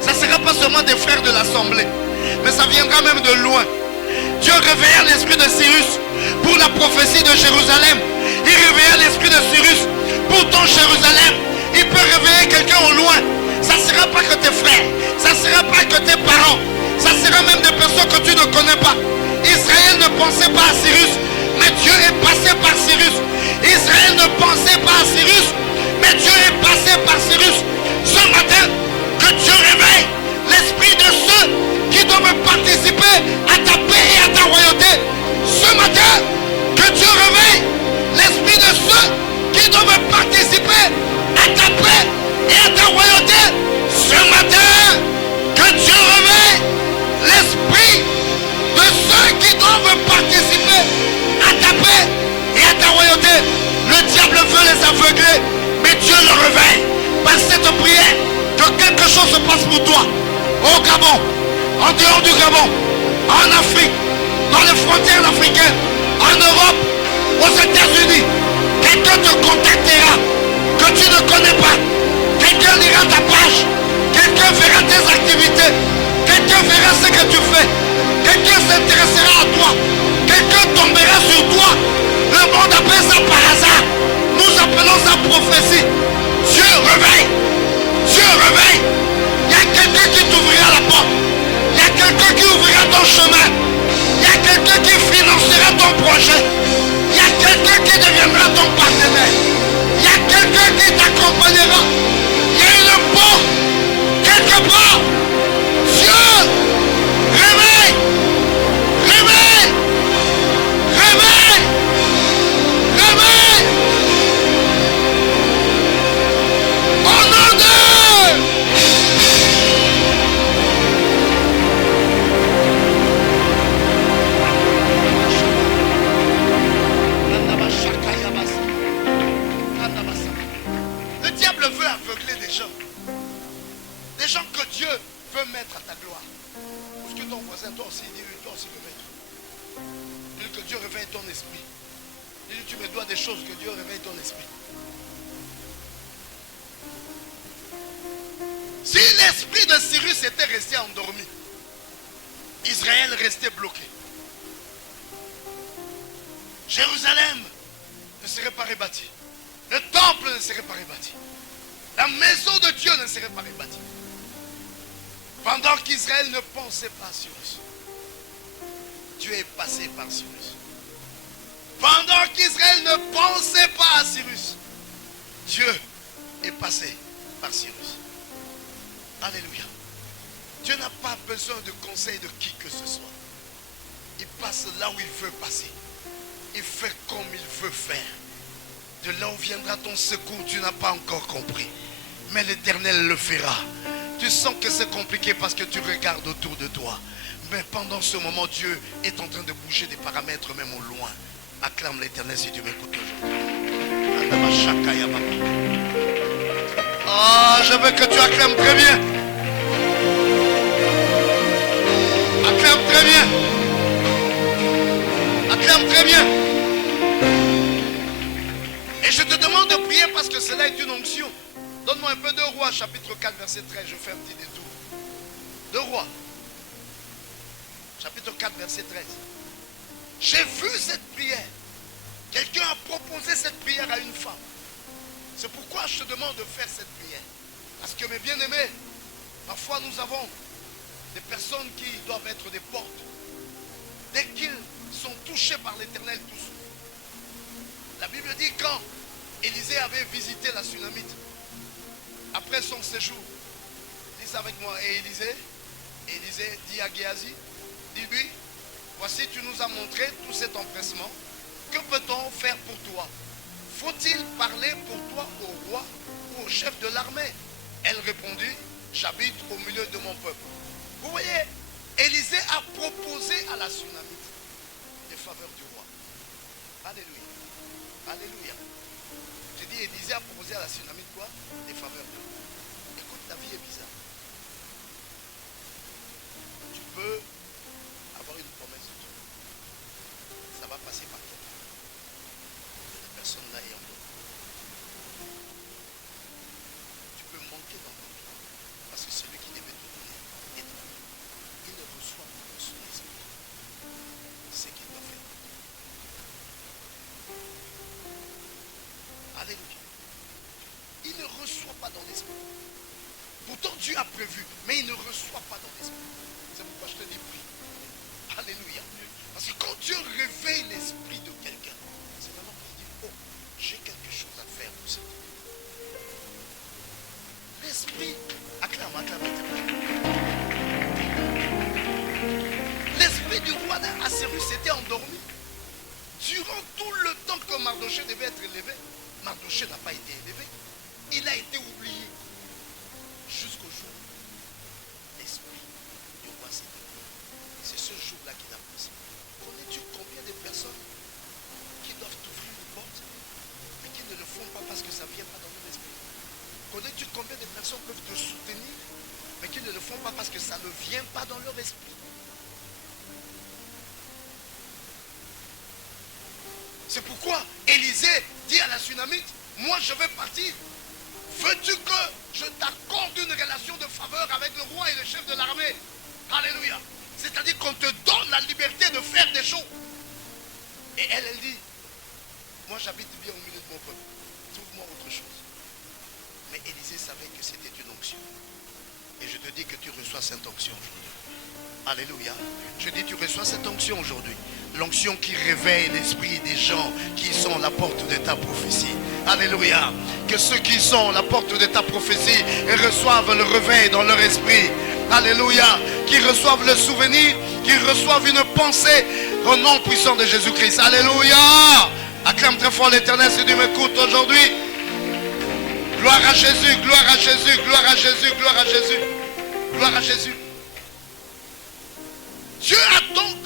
Ça ne sera pas seulement des frères de l'assemblée. Mais ça viendra même de loin. Dieu réveilla l'esprit de Cyrus pour la prophétie de Jérusalem. Il réveilla l'esprit de Cyrus pour ton Jérusalem. Il peut réveiller quelqu'un au loin. Ça ne sera pas que tes frères. Ça ne sera pas que tes parents. Ça sera même des personnes que tu ne connais pas. Israël ne pensait pas à Cyrus, mais Dieu est passé par Cyrus. Israël ne pensait pas à Cyrus, mais Dieu est passé les aveugler, mais Dieu le réveille. Par cette prière, que quelque chose se passe pour toi. Au Gabon, en dehors du Gabon, en Afrique, dans les frontières africaines, en Europe, aux États-Unis. Quelqu'un te contactera que tu ne connais pas. Quelqu'un lira ta page. Quelqu'un verra tes activités. Quelqu'un verra ce que tu fais. Quelqu'un s'intéressera à toi. Quelqu'un tombera sur toi. Le monde appelle ça par hasard. Nous appelons ça prophétie. Dieu réveille. Dieu réveille. Il y a quelqu'un qui t'ouvrira la porte. Il y a quelqu'un qui ouvrira ton chemin. Il y a quelqu'un qui financera ton projet. Il y a quelqu'un qui deviendra ton partenaire. Il y a quelqu'un qui t'accompagnera. Il y a une porte quelque part. Dieu réveille. Réveille. Réveille. Réveille. Au nom de le diable veut aveugler des gens. Des gens que Dieu veut mettre à ta gloire. Parce que ton voisin, toi aussi, dis-lui, toi aussi réveille. Dis-lui que Dieu réveille ton esprit. Dis-lui, tu me dois des choses, que Dieu réveille ton esprit. Si l'esprit de Cyrus était resté endormi, Israël restait bloqué. Jérusalem ne serait pas rebâtie. Le temple ne serait pas rebâti. La maison de Dieu ne serait pas rebâtie. Pendant qu'Israël ne pensait pas à Cyrus, Dieu est passé par Cyrus. Pendant qu'Israël ne pensait pas à Cyrus, Dieu est passé par Cyrus. Alléluia. Dieu n'a pas besoin de conseil de qui que ce soit. Il passe là où il veut passer. Il fait comme il veut faire. De là où viendra ton secours, tu n'as pas encore compris. Mais l'Éternel le fera. Tu sens que c'est compliqué parce que tu regardes autour de toi. Mais pendant ce moment, Dieu est en train de bouger des paramètres même au loin. Acclame l'Éternel si tu m'écoutes aujourd'hui. Ah, je veux que tu acclames très bien. Acclame très bien. Acclame très bien. Et je te demande de prier parce que cela est une onction. Donne-moi un peu de Rois, chapitre 4, verset 13. Je fais un petit détour. De Rois, chapitre 4, verset 13. J'ai vu cette prière. Quelqu'un a proposé cette prière à une femme. C'est pourquoi je te demande de faire cette prière. Parce que mes bien-aimés, parfois nous avons des personnes qui doivent être des portes. Dès qu'ils sont touchés par l'Éternel, tous. La Bible dit quand Élisée avait visité la Sunamite, après son séjour, dis ça avec moi, et Élisée dit à Géasi, dis-lui, voici tu nous as montré tout cet empressement, que peut-on faire pour toi? Faut-il parler pour toi au roi ou au chef de l'armée? Elle répondit, j'habite au milieu de mon peuple. Vous voyez, Élisée a proposé à la Sunamite des faveurs du roi. Alléluia. Alléluia. J'ai dit, Élisée a proposé à la Sunamite quoi? Des faveurs du roi. Écoute, la vie est bizarre. Tu peux avoir une promesse de Dieu. Ça va passer par toi. Personne là est en toi. Tu peux manquer dans ton vie. Parce que celui qui devait te donner est toi. Il ne reçoit pas de son esprit ce qu'il doit faire. Alléluia. Il ne reçoit pas dans l'esprit. Pourtant Dieu a prévu, mais il ne reçoit pas dans l'esprit. C'est pourquoi je te dis prie. Alléluia. Parce que quand Dieu réveille l'esprit de quelqu'un, c'est vraiment qu'il dit, oh, j'ai quelque chose à faire pour ça. L'esprit, acclame. L'esprit du roi d'Assyrus était endormi. Durant tout le temps que Mardoché devait être élevé, Mardoché n'a pas été élevé. Il a été oublié. Jusqu'au jour où l'esprit du roi s'est élevé. C'est ce jour-là qu'il a passé. Connais-tu combien de personnes qui doivent t'ouvrir une porte, mais qui ne le font pas ne vient pas dans leur esprit. Connais-tu combien de personnes peuvent te soutenir, mais qui ne le font pas parce que ça ne vient pas dans leur esprit? C'est pourquoi Élisée dit à la Sunamite, moi je vais partir. Veux-tu que je t'accorde une relation de faveur avec le roi et le chef de l'armée? Alléluia. C'est-à-dire qu'on te donne la liberté de faire des choses. Et elle dit, moi j'habite bien au milieu de mon peuple. Trouve-moi autre chose. Mais Élisée savait que c'était une onction. Et je te dis que tu reçois cette onction aujourd'hui. Alléluia. Je dis, tu reçois cette onction aujourd'hui. L'onction qui réveille l'esprit des gens qui sont à la porte de ta prophétie. Alléluia. Que ceux qui sont à la porte de ta prophétie reçoivent le réveil dans leur esprit. Alléluia. Qui reçoivent le souvenir, qui reçoivent une pensée au nom puissant de Jésus-Christ. Alléluia. Acclame très fort l'Éternel si tu m'écoutes aujourd'hui. Gloire à Jésus, gloire à Jésus, gloire à Jésus, gloire à Jésus. Gloire à Jésus. Dieu a donc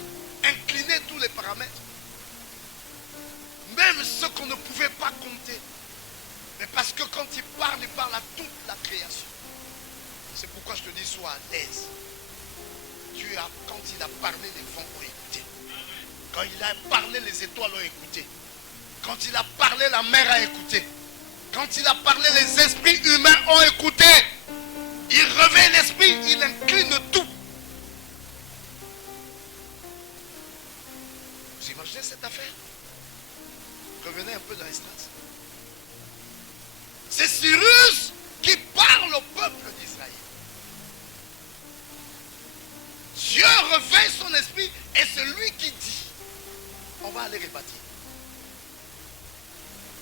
incliné tous les paramètres. Même ce qu'on ne pouvait pas compter. Mais parce que quand il parle à toute la création. C'est pourquoi je te dis, sois à l'aise. Quand il a parlé, les vents ont écouté. Quand il a parlé, les étoiles ont écouté. Quand il a parlé, la mer a écouté. Quand il a parlé, les esprits humains ont écouté. Il réveille l'esprit, il incline tout. Vous imaginez cette affaire? Revenez un peu dans l'espace. C'est Cyrus qui parle au peuple d'Israël. Dieu réveille son esprit et c'est lui qui dit, on va aller rebâtir.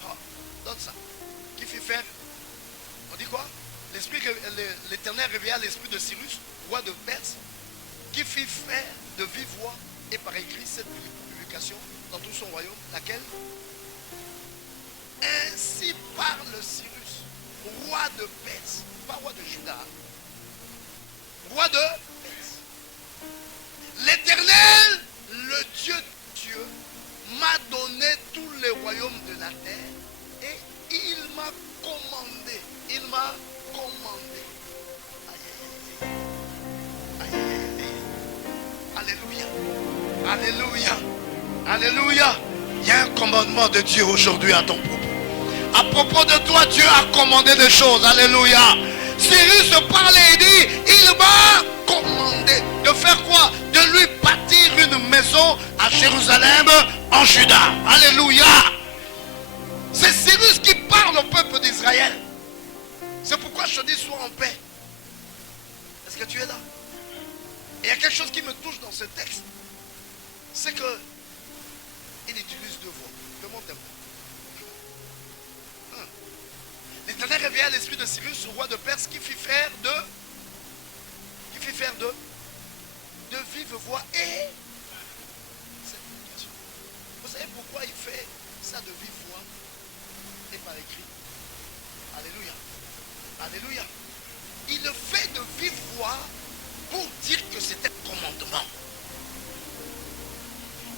Oh, donne ça. Qui fit faire? On dit quoi? L'Éternel réveilla l'esprit de Cyrus, roi de Perse, qui fit faire de vive voix et par écrit cette publication dans tout son royaume, laquelle? Ainsi parle Cyrus, roi de Perse, pas roi de Juda, roi de Perse. L'Éternel, le Dieu, m'a donné tous les royaumes de la terre et il m'a commandé. Il m'a commandé. Aïe, aïe, aïe, aïe. Alléluia. Alléluia. Alléluia. Il y a un commandement de Dieu aujourd'hui à ton propos. À propos de toi, Dieu a commandé des choses. Alléluia. Cyrus parlait et dit, il m'a commandé de faire quoi? De lui bâtir une maison à Jérusalem, en Juda. Alléluia. C'est Cyrus qui parle au peuple d'Israël. C'est pourquoi je te dis, sois en paix. Est-ce que tu es là? Et il y a quelque chose qui me touche dans ce texte. C'est que il utilise deux voix. Remonte un peu. L'Éternel réveilla l'esprit de Cyrus, roi de Perse, qui fit faire de vive voix et cette publication. Vous savez pourquoi il fait ça de vive voix et par écrit? Alléluia. Alléluia. Il le fait de vive voix pour dire que c'est un commandement.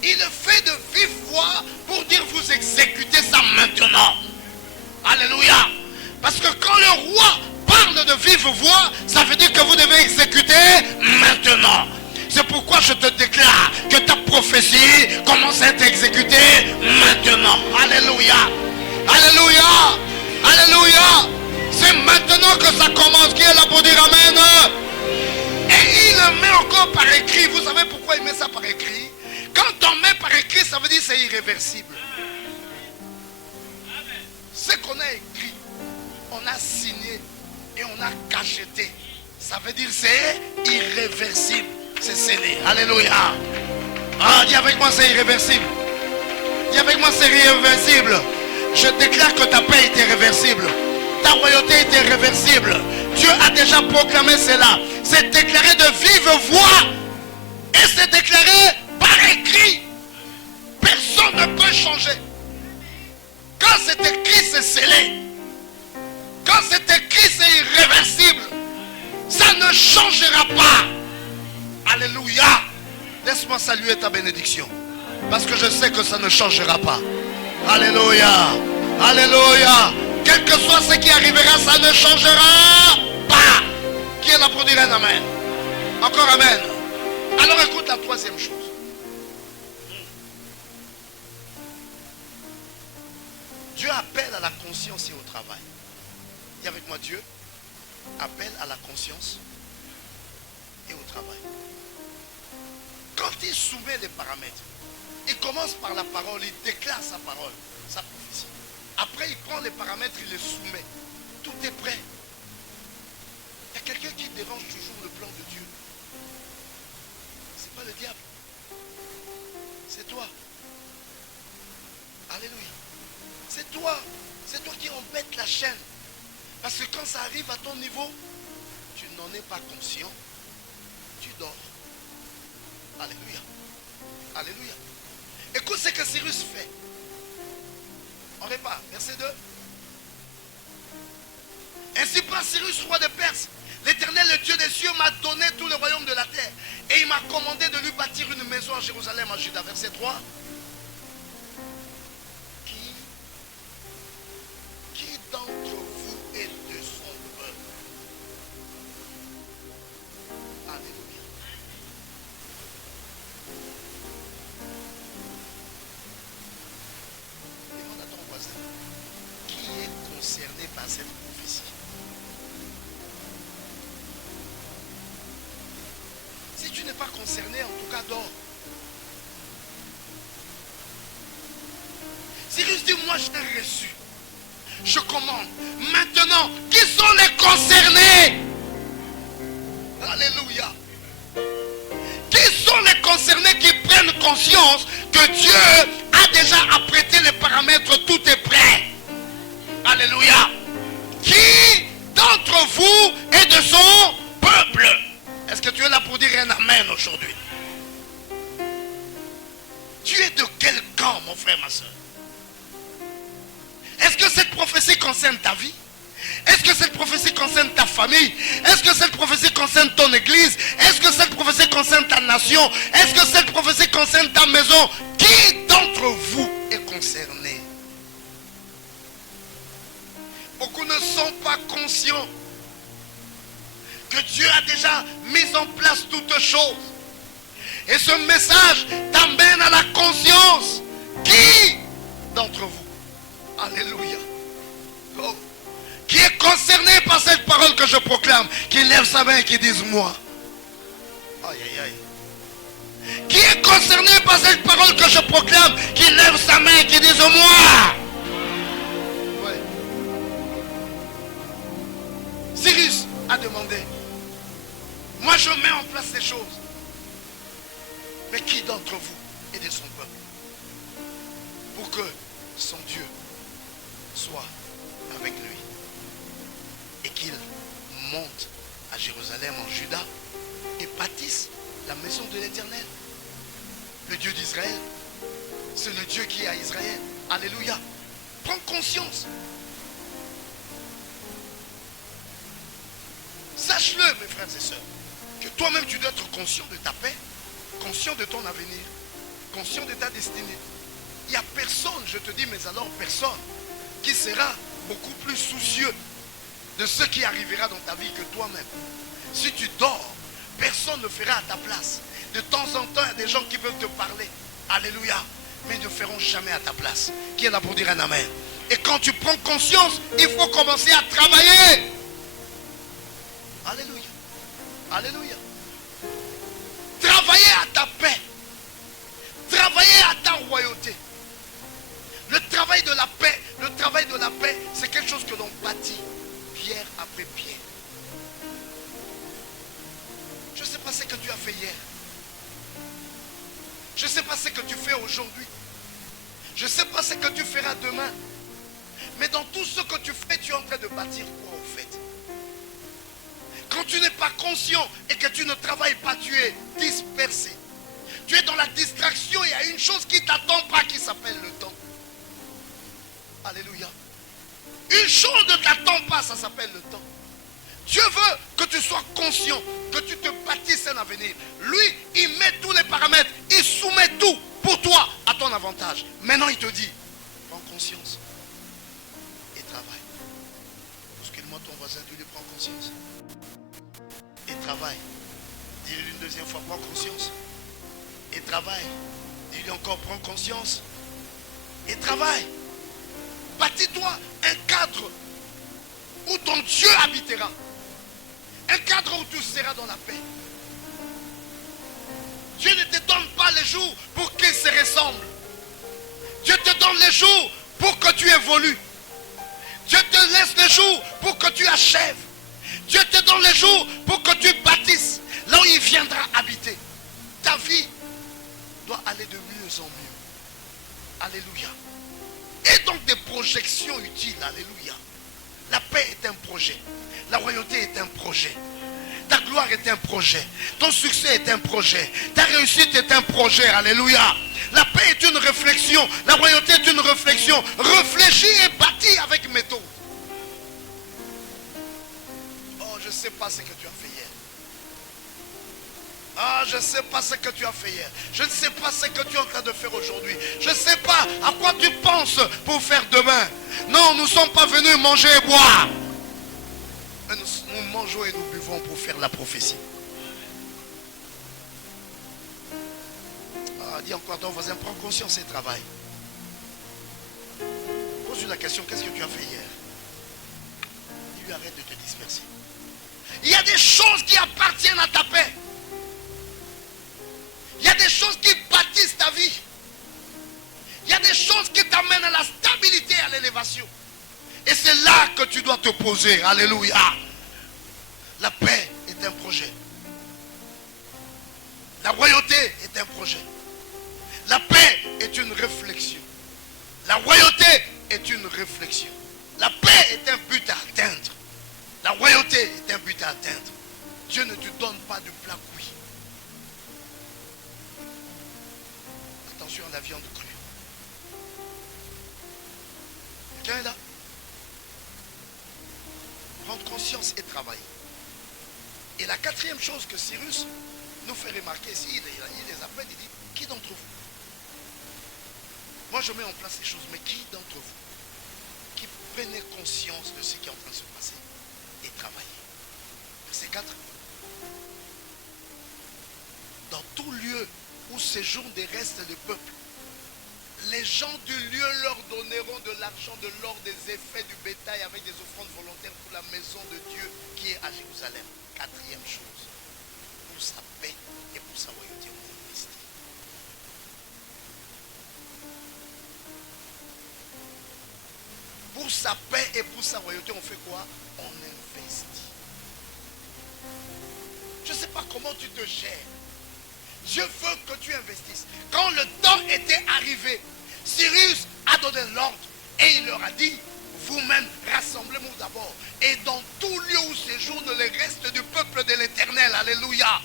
Il le fait de vive voix pour dire vous exécutez ça maintenant. Alléluia. Parce que quand le roi parle de vive voix, ça veut dire que vous devez exécuter maintenant. C'est pourquoi je te déclare que ta prophétie commence à être exécutée maintenant. Alléluia. Alléluia. Alléluia. C'est maintenant que ça commence. Qui est là pour dire amen? Et il le met encore par écrit. Vous savez pourquoi il met ça par écrit? Quand on met par écrit, ça veut dire que c'est irréversible. Ce qu'on a écrit, on a signé et on a cacheté. Ça veut dire que c'est irréversible. C'est scellé. Alléluia. Ah, dis avec moi, c'est irréversible. Dis avec moi, c'est irréversible. Je déclare que ta paix est irréversible. Ta royauté est irréversible. Dieu a déjà proclamé cela. C'est déclaré de vive voix. Et c'est déclaré par écrit. Personne ne peut changer. Quand c'est écrit, c'est scellé. Quand c'est écrit, c'est irréversible. Ça ne changera pas. Alléluia. Laisse-moi saluer ta bénédiction. Parce que je sais que ça ne changera pas. Alléluia. Alléluia. Quel que soit ce qui arrivera, ça ne changera pas. Qui est là pour dire un amen? Encore amen. Alors écoute la troisième chose. Dieu appelle à la conscience et au travail. Dis avec moi, Dieu appelle à la conscience et au travail. Quand il soumet les paramètres, il commence par la parole, il déclare sa parole, sa prophétie. Après, il prend les paramètres, il les soumet. Tout est prêt. Il y a quelqu'un qui dérange toujours le plan de Dieu. Ce n'est pas le diable. C'est toi. Alléluia. C'est toi. C'est toi qui embête la chaîne. Parce que quand ça arrive à ton niveau, tu n'en es pas conscient. Tu dors. Alléluia. Alléluia. Écoute ce que Cyrus fait. On répare. Verset 2. Ainsi par Cyrus, roi de Perse, l'Éternel, le Dieu des cieux, m'a donné tout le royaume de la terre. Et il m'a commandé de lui bâtir une maison à Jérusalem, en Juda. Verset 3. Qui d'entre vous est de son peuple? Alléluia. Demande à ton voisin, qui est concerné par cette prophétie? Si tu n'es pas concerné, en tout cas, dors. Cyrus dit, moi je l'ai reçu. Je commande. Maintenant, qui sont les concernés? Alléluia. Qui sont les concernés qui prennent conscience que Dieu a déjà apprêté les paramètres, tout est prêt? Alléluia. Qui d'entre vous est de son peuple? Est-ce que tu es là pour dire un amen aujourd'hui? Tu es de quel camp, mon frère, ma soeur? Est-ce que cette prophétie concerne ta vie? Est-ce que cette prophétie concerne ta famille? Est-ce que cette prophétie concerne ton église? Est-ce que cette prophétie concerne ta nation? Est-ce que cette prophétie concerne ta maison? Qui d'entre vous est concerné? Beaucoup ne sont pas conscients que Dieu a déjà mis en place toutes choses. Et ce message t'amène à la conscience. Qui d'entre vous? Alléluia. Oh. Qui est concerné par cette parole que je proclame? Qui lève sa main et qui dise moi. Aïe aïe aïe. Qui est concerné par cette parole que je proclame? Qui lève sa main et qui dise moi. Ouais. Cyrus a demandé. Moi je mets en place ces choses. Mais qui d'entre vous est de son peuple? Pour que son Dieu soit avec lui et qu'il monte à Jérusalem en Juda et bâtisse la maison de l'Éternel. Le Dieu d'Israël, c'est le Dieu qui est à Israël. Alléluia. Prends conscience. Sache-le, mes frères et sœurs, que toi-même tu dois être conscient de ta paix, conscient de ton avenir, conscient de ta destinée. Il n'y a personne, je te dis, mais alors personne, qui sera beaucoup plus soucieux de ce qui arrivera dans ta vie que toi-même. Si tu dors, personne ne fera à ta place. De temps en temps, il y a des gens qui peuvent te parler. Alléluia. Mais ils ne feront jamais à ta place. Qui est là pour dire un amen? Et quand tu prends conscience, il faut commencer à travailler. Alléluia. Alléluia. Travailler à ta paix. Travailler à ta royauté. Le travail de la paix, c'est quelque chose que l'on bâtit pierre après pierre. Je ne sais pas ce que tu as fait hier. Je ne sais pas ce que tu fais aujourd'hui. Je ne sais pas ce que tu feras demain. Mais dans tout ce que tu fais, tu es en train de bâtir quoi au fait? Quand tu n'es pas conscient et que tu ne travailles pas, tu es dispersé. Tu es dans la distraction, il y a une chose qui ne t'attend pas qui s'appelle le temps. Alléluia. Une chose ne t'attend pas, ça s'appelle le temps. Dieu veut que tu sois conscient, que tu te bâtisses un avenir. Lui, il met tous les paramètres, il soumet tout pour toi à ton avantage. Maintenant, il te dit, prends conscience et travaille. voisin, dis-lui, prends conscience. Et travaille. Dis-lui une deuxième fois, prends conscience. Et travaille. Dis-lui encore, prends conscience. Et travaille. Bâtis-toi un cadre où ton Dieu habitera. Un cadre où tu seras dans la paix. Dieu ne te donne pas les jours pour qu'ils se ressemblent. Dieu te donne les jours pour que tu évolues. Dieu te laisse les jours pour que tu achèves. Dieu te donne les jours pour que tu bâtisses là où il viendra habiter. Ta vie doit aller de mieux en mieux. Alléluia. Et donc des projections utiles. Alléluia. La paix est un projet. La royauté est un projet. Ta gloire est un projet. Ton succès est un projet. Ta réussite est un projet. Alléluia. La paix est une réflexion. La royauté est une réflexion. Réfléchis et bâtis avec méthode. Oh, je ne sais pas ce que tu as fait hier. Ah, je ne sais pas ce que tu as fait hier. Je ne sais pas ce que tu es en train de faire aujourd'hui. Je ne sais pas à quoi tu penses pour faire demain. Non, nous ne sommes pas venus manger et boire. Mais nous mangeons et nous buvons pour faire la prophétie. Ah, dis encore à ton voisin, prends conscience et travaille. Pose-lui la question, qu'est-ce que tu as fait hier? Dis-lui, arrête de te disperser. Il y a des choses qui appartiennent à ta paix. Il y a des choses qui bâtissent ta vie. Il y a des choses qui t'amènent à la stabilité, à l'élévation. Et c'est là que tu dois te poser. Alléluia. La paix est un projet. La royauté est un projet. La paix est une réflexion. La royauté est une réflexion. La paix est un but à atteindre. La royauté est un but à atteindre. Dieu ne te donne pas du plat cuit. Attention à la viande crue. Quelqu'un est là? Prendre conscience et travailler. Et la quatrième chose que Cyrus nous fait remarquer ici, il les appelle, il dit, qui d'entre vous? Moi je mets en place les choses, mais qui d'entre vous qui prenait conscience de ce qui est en train de se passer et travailler? Verset 4. Dans tout lieu où séjournent des restes de peuple, les gens du lieu leur donneront de l'argent, de l'or, des effets du bétail avec des offrandes volontaires pour la maison de Dieu qui est à Jérusalem. Quatrième chose, pour sa paix et pour sa royauté, on investit. Pour sa paix et pour sa royauté, on fait quoi? On investit. Je ne sais pas comment tu te gères. Dieu veut que tu investisses. Quand le temps était arrivé, Cyrus a donné l'ordre et il leur a dit, vous-même rassemblez-vous d'abord. Et dans tout lieu où séjournent les restes du peuple de l'Éternel, alléluia,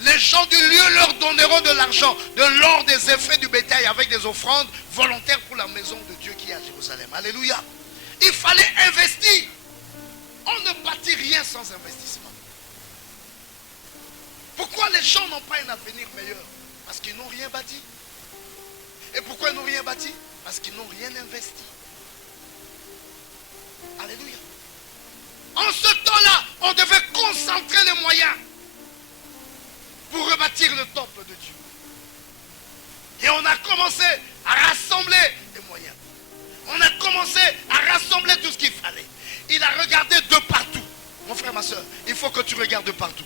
les gens du lieu leur donneront de l'argent, de l'or, des effets du bétail avec des offrandes volontaires pour la maison de Dieu qui est à Jérusalem. Alléluia. Il fallait investir. On ne bâtit rien sans investissement. Pourquoi les gens n'ont pas un avenir meilleur? Parce qu'ils n'ont rien bâti. Et pourquoi ils n'ont rien bâti? Parce qu'ils n'ont rien investi. Alléluia. En ce temps-là, on devait concentrer les moyens pour rebâtir le temple de Dieu. Et on a commencé à rassembler les moyens. On a commencé à rassembler tout ce qu'il fallait. Il a regardé de partout. Mon frère, ma soeur, il faut que tu regardes de partout.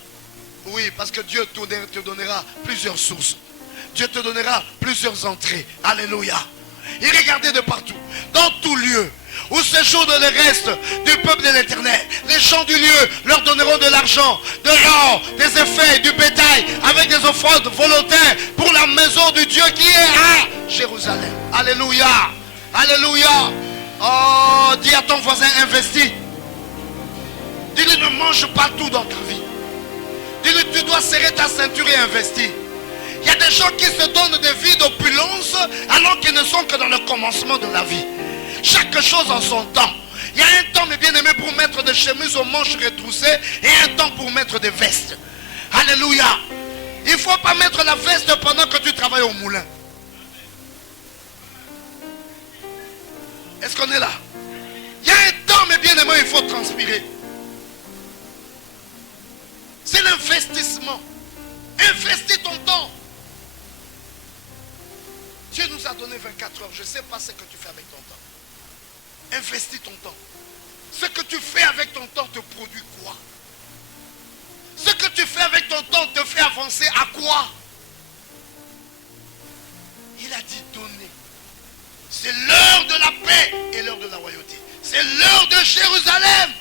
Oui, parce que Dieu te donnera plusieurs sources. Dieu te donnera plusieurs entrées. Alléluia. Il regardait de partout. Dans tout lieu où séjournent les restes du peuple de l'Éternel, les gens du lieu leur donneront de l'argent, de l'or, des effets, du bétail, avec des offrandes volontaires pour la maison du Dieu qui est à Jérusalem. Alléluia. Alléluia. Oh, dis à ton voisin, investis. Dis-lui, ne mange pas tout dans ta vie. Dis-lui, tu dois serrer ta ceinture et investir. Il y a des gens qui se donnent des vies d'opulence alors qu'ils ne sont que dans le commencement de la vie. Chaque chose en son temps. Il y a un temps, mes bien-aimés, pour mettre des chemises aux manches retroussées et un temps pour mettre des vestes. Alléluia. Il ne faut pas mettre la veste pendant que tu travailles au moulin. Est-ce qu'on est là? Il y a un temps, mes bien-aimés, il faut transpirer. C'est l'investissement. Investis ton temps. Dieu nous a donné 24 heures. Je ne sais pas ce que tu fais avec ton temps. Investis ton temps. Ce que tu fais avec ton temps te produit quoi? Ce que tu fais avec ton temps te fait avancer à quoi? Il a dit donner. C'est l'heure de la paix et l'heure de la royauté. C'est l'heure de Jérusalem.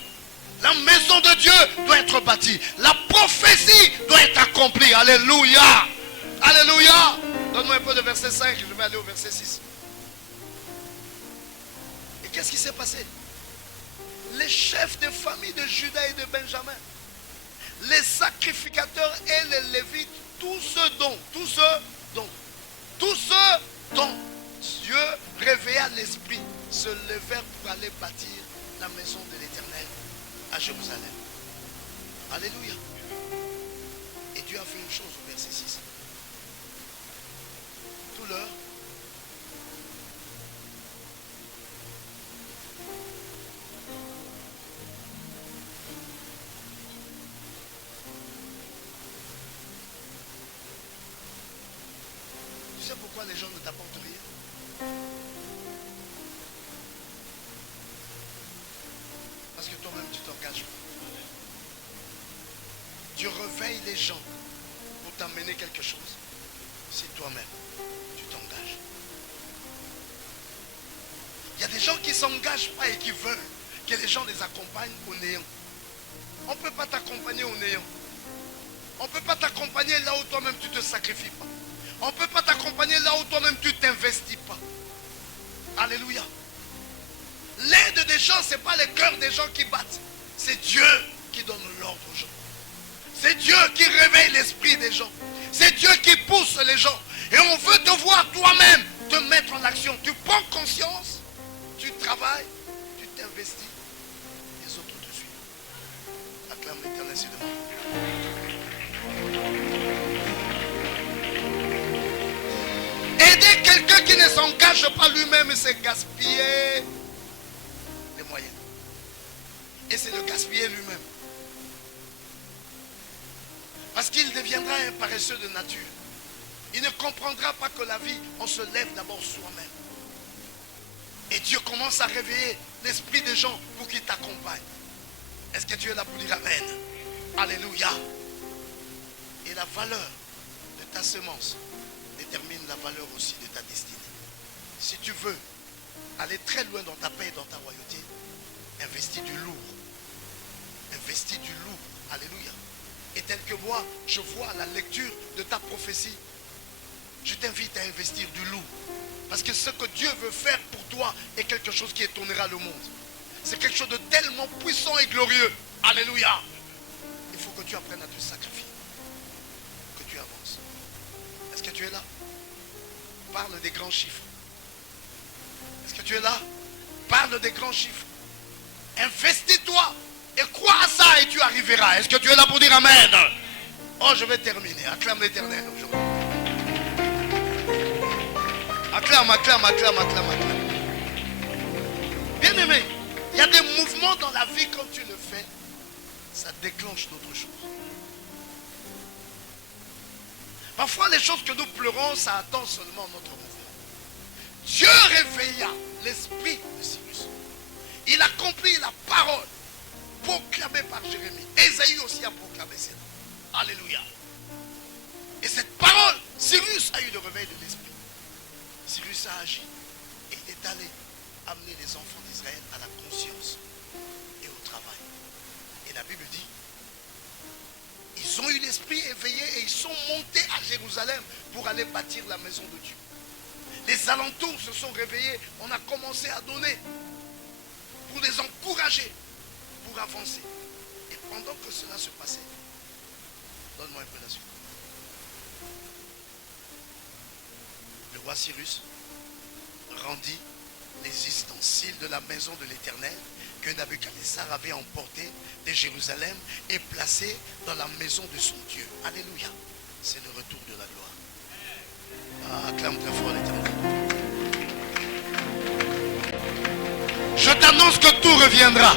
La maison de Dieu doit être bâtie. La prophétie doit être accomplie. Alléluia. Alléluia. Donne-moi un peu de verset 5. Je vais aller au verset 6. Et qu'est-ce qui s'est passé? Les chefs de famille de Juda et de Benjamin, les sacrificateurs et les lévites, tous ceux dont Dieu réveilla l'esprit, se levèrent pour aller bâtir la maison de l'Éternel à Jérusalem. Alléluia. Et Dieu a fait une chose au verset 6. Tout l'heure, tu sais pourquoi les gens ne t'apportent rien? Parce que toi-même tu t'engages pas. Dieu réveille les gens pour t'amener quelque chose. Si toi-même tu t'engages. Il y a des gens qui ne s'engagent pas et qui veulent que les gens les accompagnent au néant. On ne peut pas t'accompagner au néant. On ne peut pas t'accompagner là où toi-même tu ne te sacrifies pas. On ne peut pas t'accompagner là où toi-même tu ne t'investis pas. Alléluia. L'aide des gens, ce n'est pas le cœur des gens qui battent. C'est Dieu qui donne l'ordre aux gens. C'est Dieu qui réveille l'esprit des gens. C'est Dieu qui pousse les gens. Et on veut te voir toi-même te mettre en action. Tu prends conscience, tu travailles, tu t'investis. Les autres te suivent. Acclame l'Éternel, c'est devant. Aider quelqu'un qui ne s'engage pas lui-même, c'est gaspiller les moyens. Et c'est le gaspiller lui-même. Parce qu'il deviendra un paresseux de nature. Il ne comprendra pas que la vie, on se lève d'abord soi-même. Et Dieu commence à réveiller l'esprit des gens pour qu'ils t'accompagnent. Est-ce que tu es là pour dire Amen? Alléluia. Et la valeur de ta semence détermine la valeur aussi de ta destinée. Si tu veux aller très loin dans ta paix et dans ta royauté, investis du lourd. Investis du lourd. Alléluia. Et tel que moi, je vois la lecture de ta prophétie, je t'invite à investir du lourd. Parce que ce que Dieu veut faire pour toi est quelque chose qui étonnera le monde. C'est quelque chose de tellement puissant et glorieux. Alléluia. Il faut que tu apprennes à te sacrifier. Que tu avances. Est-ce que tu es là? Parle des grands chiffres. Est-ce que tu es là? Parle des grands chiffres. Investis-toi et crois à ça et tu arriveras. Est-ce que tu es là pour dire Amen? Oh, je vais terminer. Acclame l'Éternel aujourd'hui. Acclame, acclame, acclame, acclame, acclame. Bien aimé, il y a des mouvements dans la vie quand tu le fais, ça déclenche d'autres choses. Parfois les choses que nous pleurons, ça attend seulement notre mouvement. Dieu réveilla l'esprit de Cyrus. Il accomplit la parole proclamée par Jérémie. Ésaïe aussi a proclamé cela. Alléluia. Et cette parole, Cyrus a eu le réveil de l'esprit. Cyrus a agi et il est allé amener les enfants d'Israël à la conscience et au travail. Et la Bible dit, ils ont eu l'esprit éveillé et ils sont montés à Jérusalem pour aller bâtir la maison de Dieu. Les alentours se sont réveillés, on a commencé à donner pour les encourager, pour avancer. Et pendant que cela se passait, donne-moi un peu la suite. Le roi Cyrus rendit les ustensiles de la maison de l'Éternel que Nabuchodonosor avait emporté de Jérusalem et placé dans la maison de son Dieu. Alléluia. C'est le retour de la gloire. Acclame très fort l'Éternel. Je t'annonce que tout reviendra.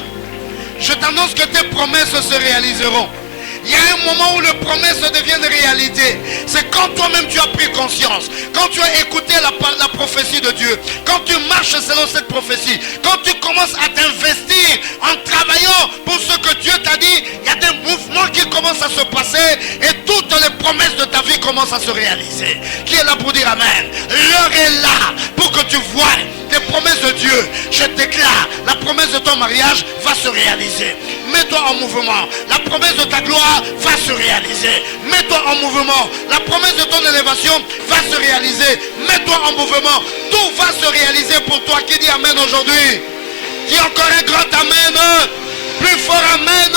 Je t'annonce que tes promesses se réaliseront. Il Il y a un moment où les promesses deviennent réalité. C'est quand toi-même tu as pris conscience, quand tu as écouté la prophétie de Dieu, quand tu marches selon cette prophétie, quand tu commences à t'investir en travaillant pour ce que Dieu t'a dit, il y a des mouvements qui commencent à se passer et toutes les promesses de ta vie commencent à se réaliser. Qui est là pour dire amen? L'heure est là pour que tu vois les promesses de Dieu. Je déclare, la promesse de ton mariage va se réaliser. Mets-toi en mouvement. La promesse de ta gloire va se réaliser. Mets-toi en mouvement. La promesse de ton élévation va se réaliser. Mets-toi en mouvement. Tout va se réaliser pour toi. Qui dit amen aujourd'hui? Dis encore un grand amen. Plus fort amen.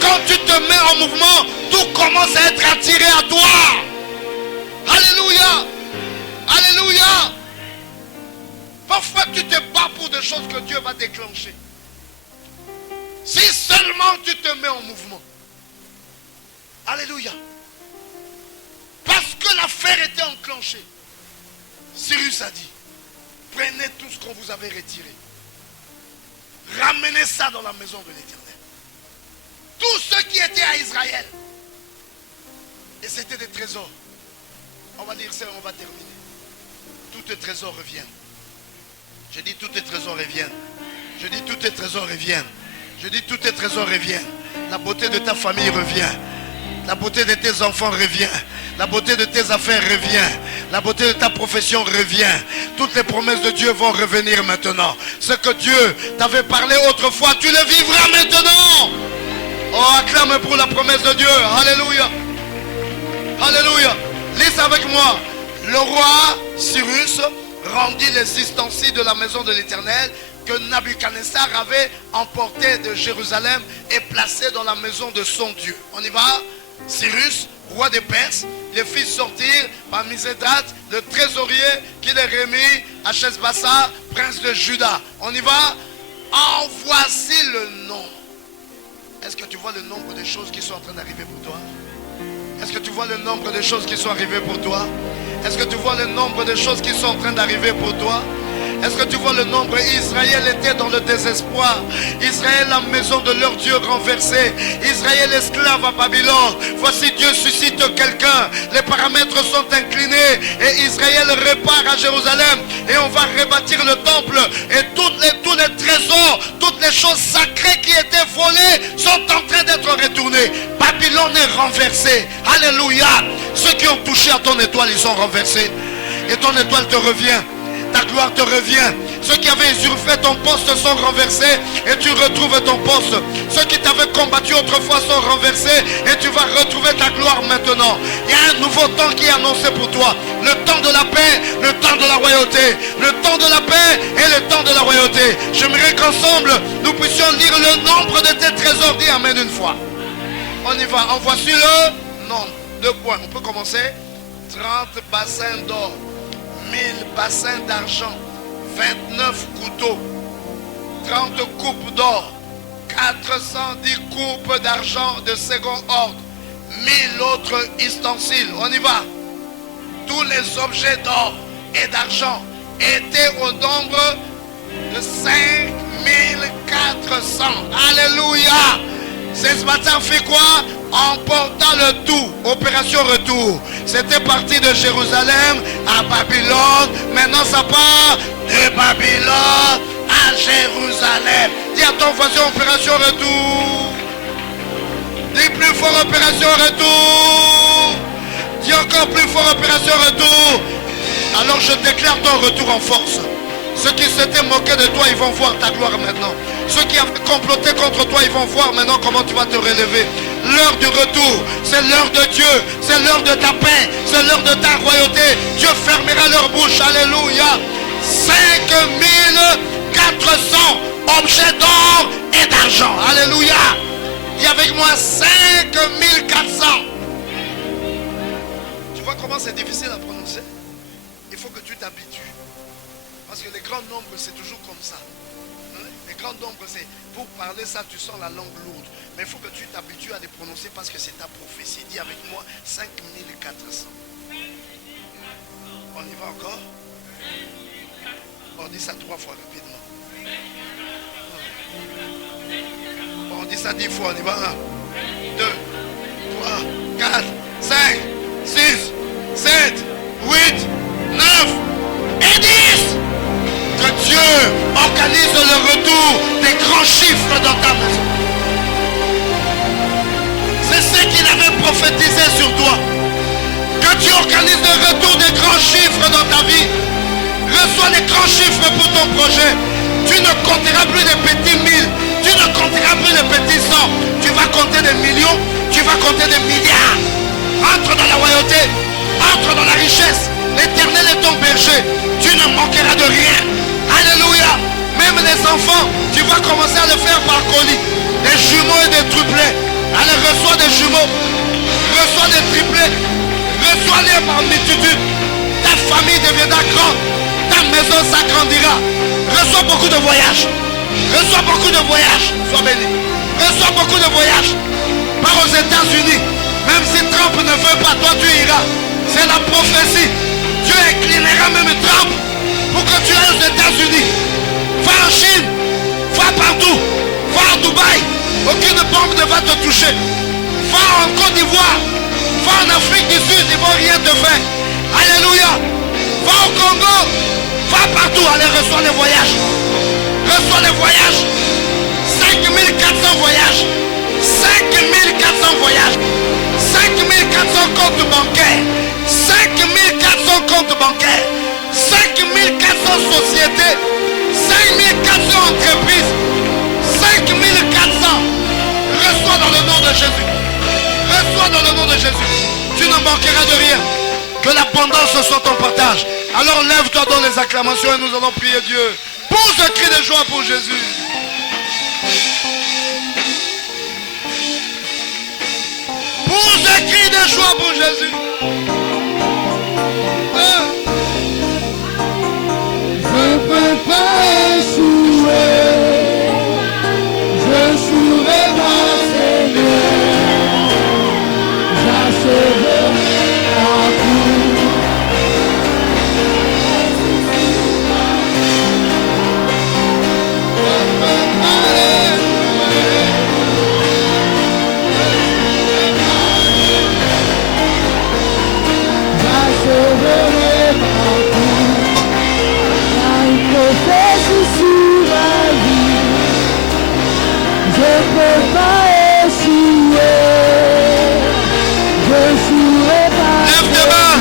Quand tu te mets en mouvement, tout commence à être attiré à toi. Alléluia. Alléluia. Parfois tu te bats pour des choses que Dieu va déclencher. Si seulement tu te mets en mouvement. Alléluia. Parce que l'affaire était enclenchée. Cyrus a dit, prenez tout ce qu'on vous avait retiré. Ramenez ça dans la maison de l'Éternel. Tout ce qui était à Israël. Et c'était des trésors. On va lire ça et on va terminer. Tous tes trésors reviennent. Je dis tous tes trésors reviennent. Je dis tous tes trésors reviennent. Je dis tous tes trésors reviennent. La beauté de ta famille revient. La beauté de tes enfants revient. La beauté de tes affaires revient. La beauté de ta profession revient. Toutes les promesses de Dieu vont revenir maintenant. Ce que Dieu t'avait parlé autrefois, tu le vivras maintenant. Oh, acclame pour la promesse de Dieu. Alléluia. Alléluia. Lis avec moi. Le roi Cyrus rendit les ustensiles de la maison de l'Éternel que Nabuchodonosor avait emporté de Jérusalem et placé dans la maison de son Dieu. On y va? Cyrus, roi des Perses, les fit sortir par Misédat, le trésorier, qui les remit à Sheshbassar, prince de Juda. On y va? En voici le nom. Est-ce que tu vois le nombre de choses qui sont en train d'arriver pour toi? Est-ce que tu vois le nombre de choses qui sont arrivées pour toi? Est-ce que tu vois le nombre de choses qui sont en train d'arriver pour toi? Est-ce que tu vois le nombre? Israël était dans le désespoir. Israël, la maison de leur Dieu renversée. Israël, esclave à Babylone. Voici Dieu suscite quelqu'un. Les paramètres sont inclinés. Et Israël repart à Jérusalem. Et on va rebâtir le temple. Et tous les trésors, toutes les choses sacrées qui étaient volées sont en train d'être retournées. Babylone est renversée. Alléluia. Ceux qui ont touché à ton étoile, ils sont renversés. Et ton étoile te revient. Ta gloire te revient. Ceux qui avaient usurpé ton poste sont renversés et tu retrouves ton poste. Ceux qui t'avaient combattu autrefois sont renversés et tu vas retrouver ta gloire maintenant. Il y a un nouveau temps qui est annoncé pour toi. Le temps de la paix, le temps de la royauté. Le temps de la paix et le temps de la royauté. J'aimerais qu'ensemble nous puissions lire le nombre de tes trésors. Dis amen une fois. On y va. En voici le nombre. 2 points. On peut commencer. 30 bassins d'or. 1000 bassins d'argent, 29 couteaux, 30 coupes d'or, 410 coupes d'argent de second ordre, 1000 autres ustensiles. On y va. Tous les objets d'or et d'argent étaient au nombre de 5400. Alléluia. Ce matin fait quoi? Emportant le tout. Opération retour. C'était parti de Jérusalem à Babylone. Maintenant ça part de Babylone à Jérusalem. Dis à ton voisin, opération retour. Dis plus fort, opération retour. Dis encore plus fort, opération retour. Alors je déclare ton retour en force. Ceux qui s'étaient moqués de toi, ils vont voir ta gloire maintenant. Ceux qui avaient comploté contre toi, ils vont voir maintenant comment tu vas te relever. L'heure du retour, c'est l'heure de Dieu, c'est l'heure de ta paix, c'est l'heure de ta royauté. Dieu fermera leur bouche, alléluia. 5400 objets d'or et d'argent, alléluia. Dis avec moi 5400. Tu vois comment c'est difficile à prononcer? Il faut que tu t'habitues. Parce que les grands nombres, c'est toujours comme ça. Les grands nombres, c'est pour parler ça, tu sens la langue lourde. Mais il faut que tu t'habitues à les prononcer parce que c'est ta prophétie. Dis avec moi 5400. On y va encore? On dit ça 3 fois rapidement. On dit ça 10 fois. On y va. 1, 2, 4, 5, 6, 7, 8, 9 et 10. Que Dieu organise le retour des grands chiffres dans ta maison. C'est ce qu'il avait prophétisé sur toi. Que Dieu organise le retour des grands chiffres dans ta vie. Reçois les grands chiffres pour ton projet. Tu ne compteras plus les petits 1000. Tu ne compteras plus les petits 100. Tu vas compter des millions. Tu vas compter des milliards. Entre dans la royauté. Entre dans la richesse. L'Éternel est ton berger. Tu ne manqueras de rien. Alléluia. Même les enfants, tu vas commencer à le faire par colis. Des jumeaux et des triplés. Allez, reçois des jumeaux. Reçois des triplés. Reçois-les par multitude. Ta famille deviendra grande. Ta maison s'agrandira. Reçois beaucoup de voyages. Reçois beaucoup de voyages. Sois béni. Reçois beaucoup de voyages. Pars aux États-Unis. Même si Trump ne veut pas, toi tu iras. C'est la prophétie. Dieu inclinera même Trump pour que tu ailles aux États-Unis. Va en Chine. Va partout. Va à Dubaï. Aucune banque ne va te toucher. Va en Côte d'Ivoire. Va en Afrique du Sud. Ils ne vont rien te faire. Alléluia. Va au Congo. Va partout. Allez, reçois les voyages. Reçois les voyages. 5400 voyages. 5400 voyages. 5400 comptes bancaires. 5400 comptes bancaires. 5400 sociétés. 5400 entreprises. 5400. Reçois dans le nom de Jésus. Reçois dans le nom de Jésus. Tu ne manqueras de rien. Que l'abondance soit ton partage. Alors lève-toi dans les acclamations et nous allons prier Dieu. Pousse un cri de joie pour Jésus. Pousse un cri de joie pour Jésus. Je ne peux pas échouer. Je jouerai mon Seigneur. J'achèverai ma course. J'achèverai ma course. Car une prophétie sur ma vie. Je ne peux pas échouer. Je jouerai ma Lève tes mains.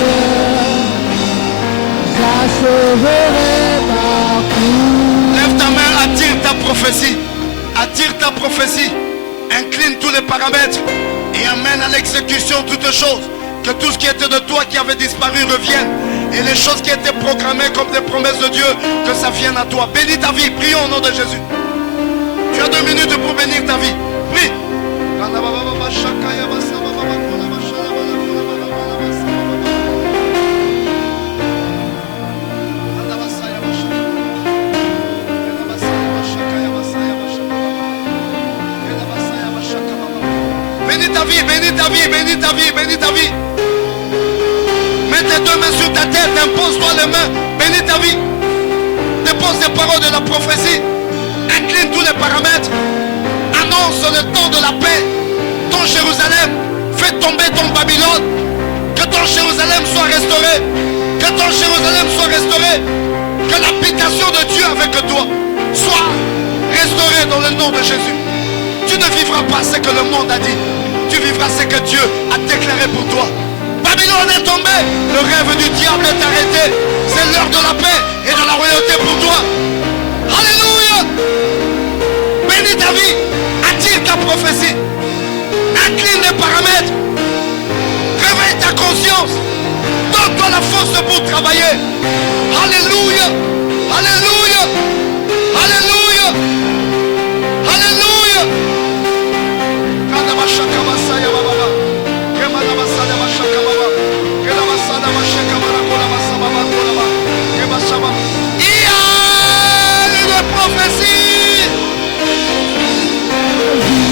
J'achèverai ma course. Lève ta main, attire ta prophétie. Attire ta prophétie. Incline tous les paramètres et amène à l'exécution toutes choses. Que tout ce qui était de toi qui avait disparu revienne. Et les choses qui étaient programmées comme des promesses de Dieu, que ça vienne à toi. Bénis ta vie, prions au nom de Jésus. Tu as 2 minutes pour bénir ta vie. Prie. Bénis ta vie, bénis ta vie, bénis ta vie, bénis ta vie. Mets tes 2 mains sur ta tête, impose-toi les mains, bénis ta vie. Dépose les paroles de la prophétie. Incline tous les paramètres. Annonce le temps de la paix. Ton Jérusalem, fais tomber ton Babylone. Que ton Jérusalem soit restauré. Que ton Jérusalem soit restauré. Que l'habitation de Dieu avec toi soit restaurée dans le nom de Jésus. Tu ne vivras pas ce que le monde a dit. Tu vivras ce que Dieu a déclaré pour toi. Babylone est tombée. Le rêve du diable est arrêté. C'est l'heure de la paix et de la royauté pour toi. Alléluia. Bénis ta vie. Attire ta prophétie. Incline les paramètres. Réveille ta conscience. Donne-toi la force pour travailler. Alléluia. Alléluia. Alléluia. Alléluia. Il y a une prophétie.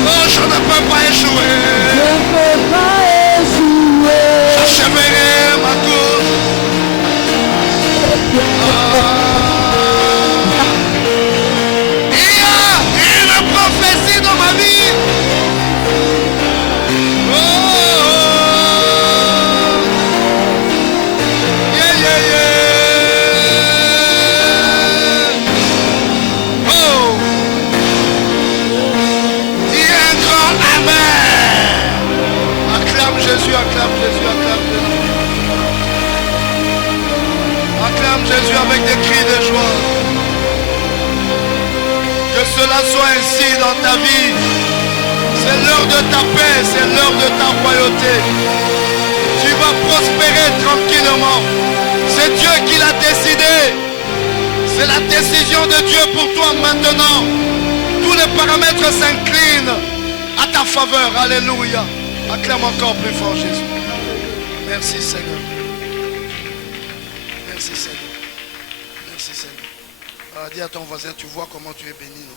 Oh, je ne peux pas échouer. Je ne peux pas échouer. J'achèverai ma course. Jésus, acclame Jésus, acclame Jésus. Acclame Jésus avec des cris de joie. Que cela soit ainsi dans ta vie. C'est l'heure de ta paix, c'est l'heure de ta royauté. Tu vas prospérer tranquillement. C'est Dieu qui l'a décidé. C'est la décision de Dieu pour toi maintenant. Tous les paramètres s'inclinent à ta faveur. Alléluia. Acclame encore plus fort Jésus. Merci Seigneur. Merci Seigneur. Merci Seigneur. Alors, dis à ton voisin, tu vois comment tu es béni, non?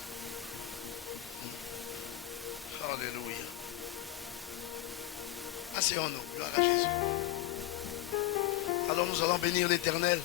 Alléluia. Asseyons-nous. Gloire à Jésus. Alors nous allons bénir l'Éternel.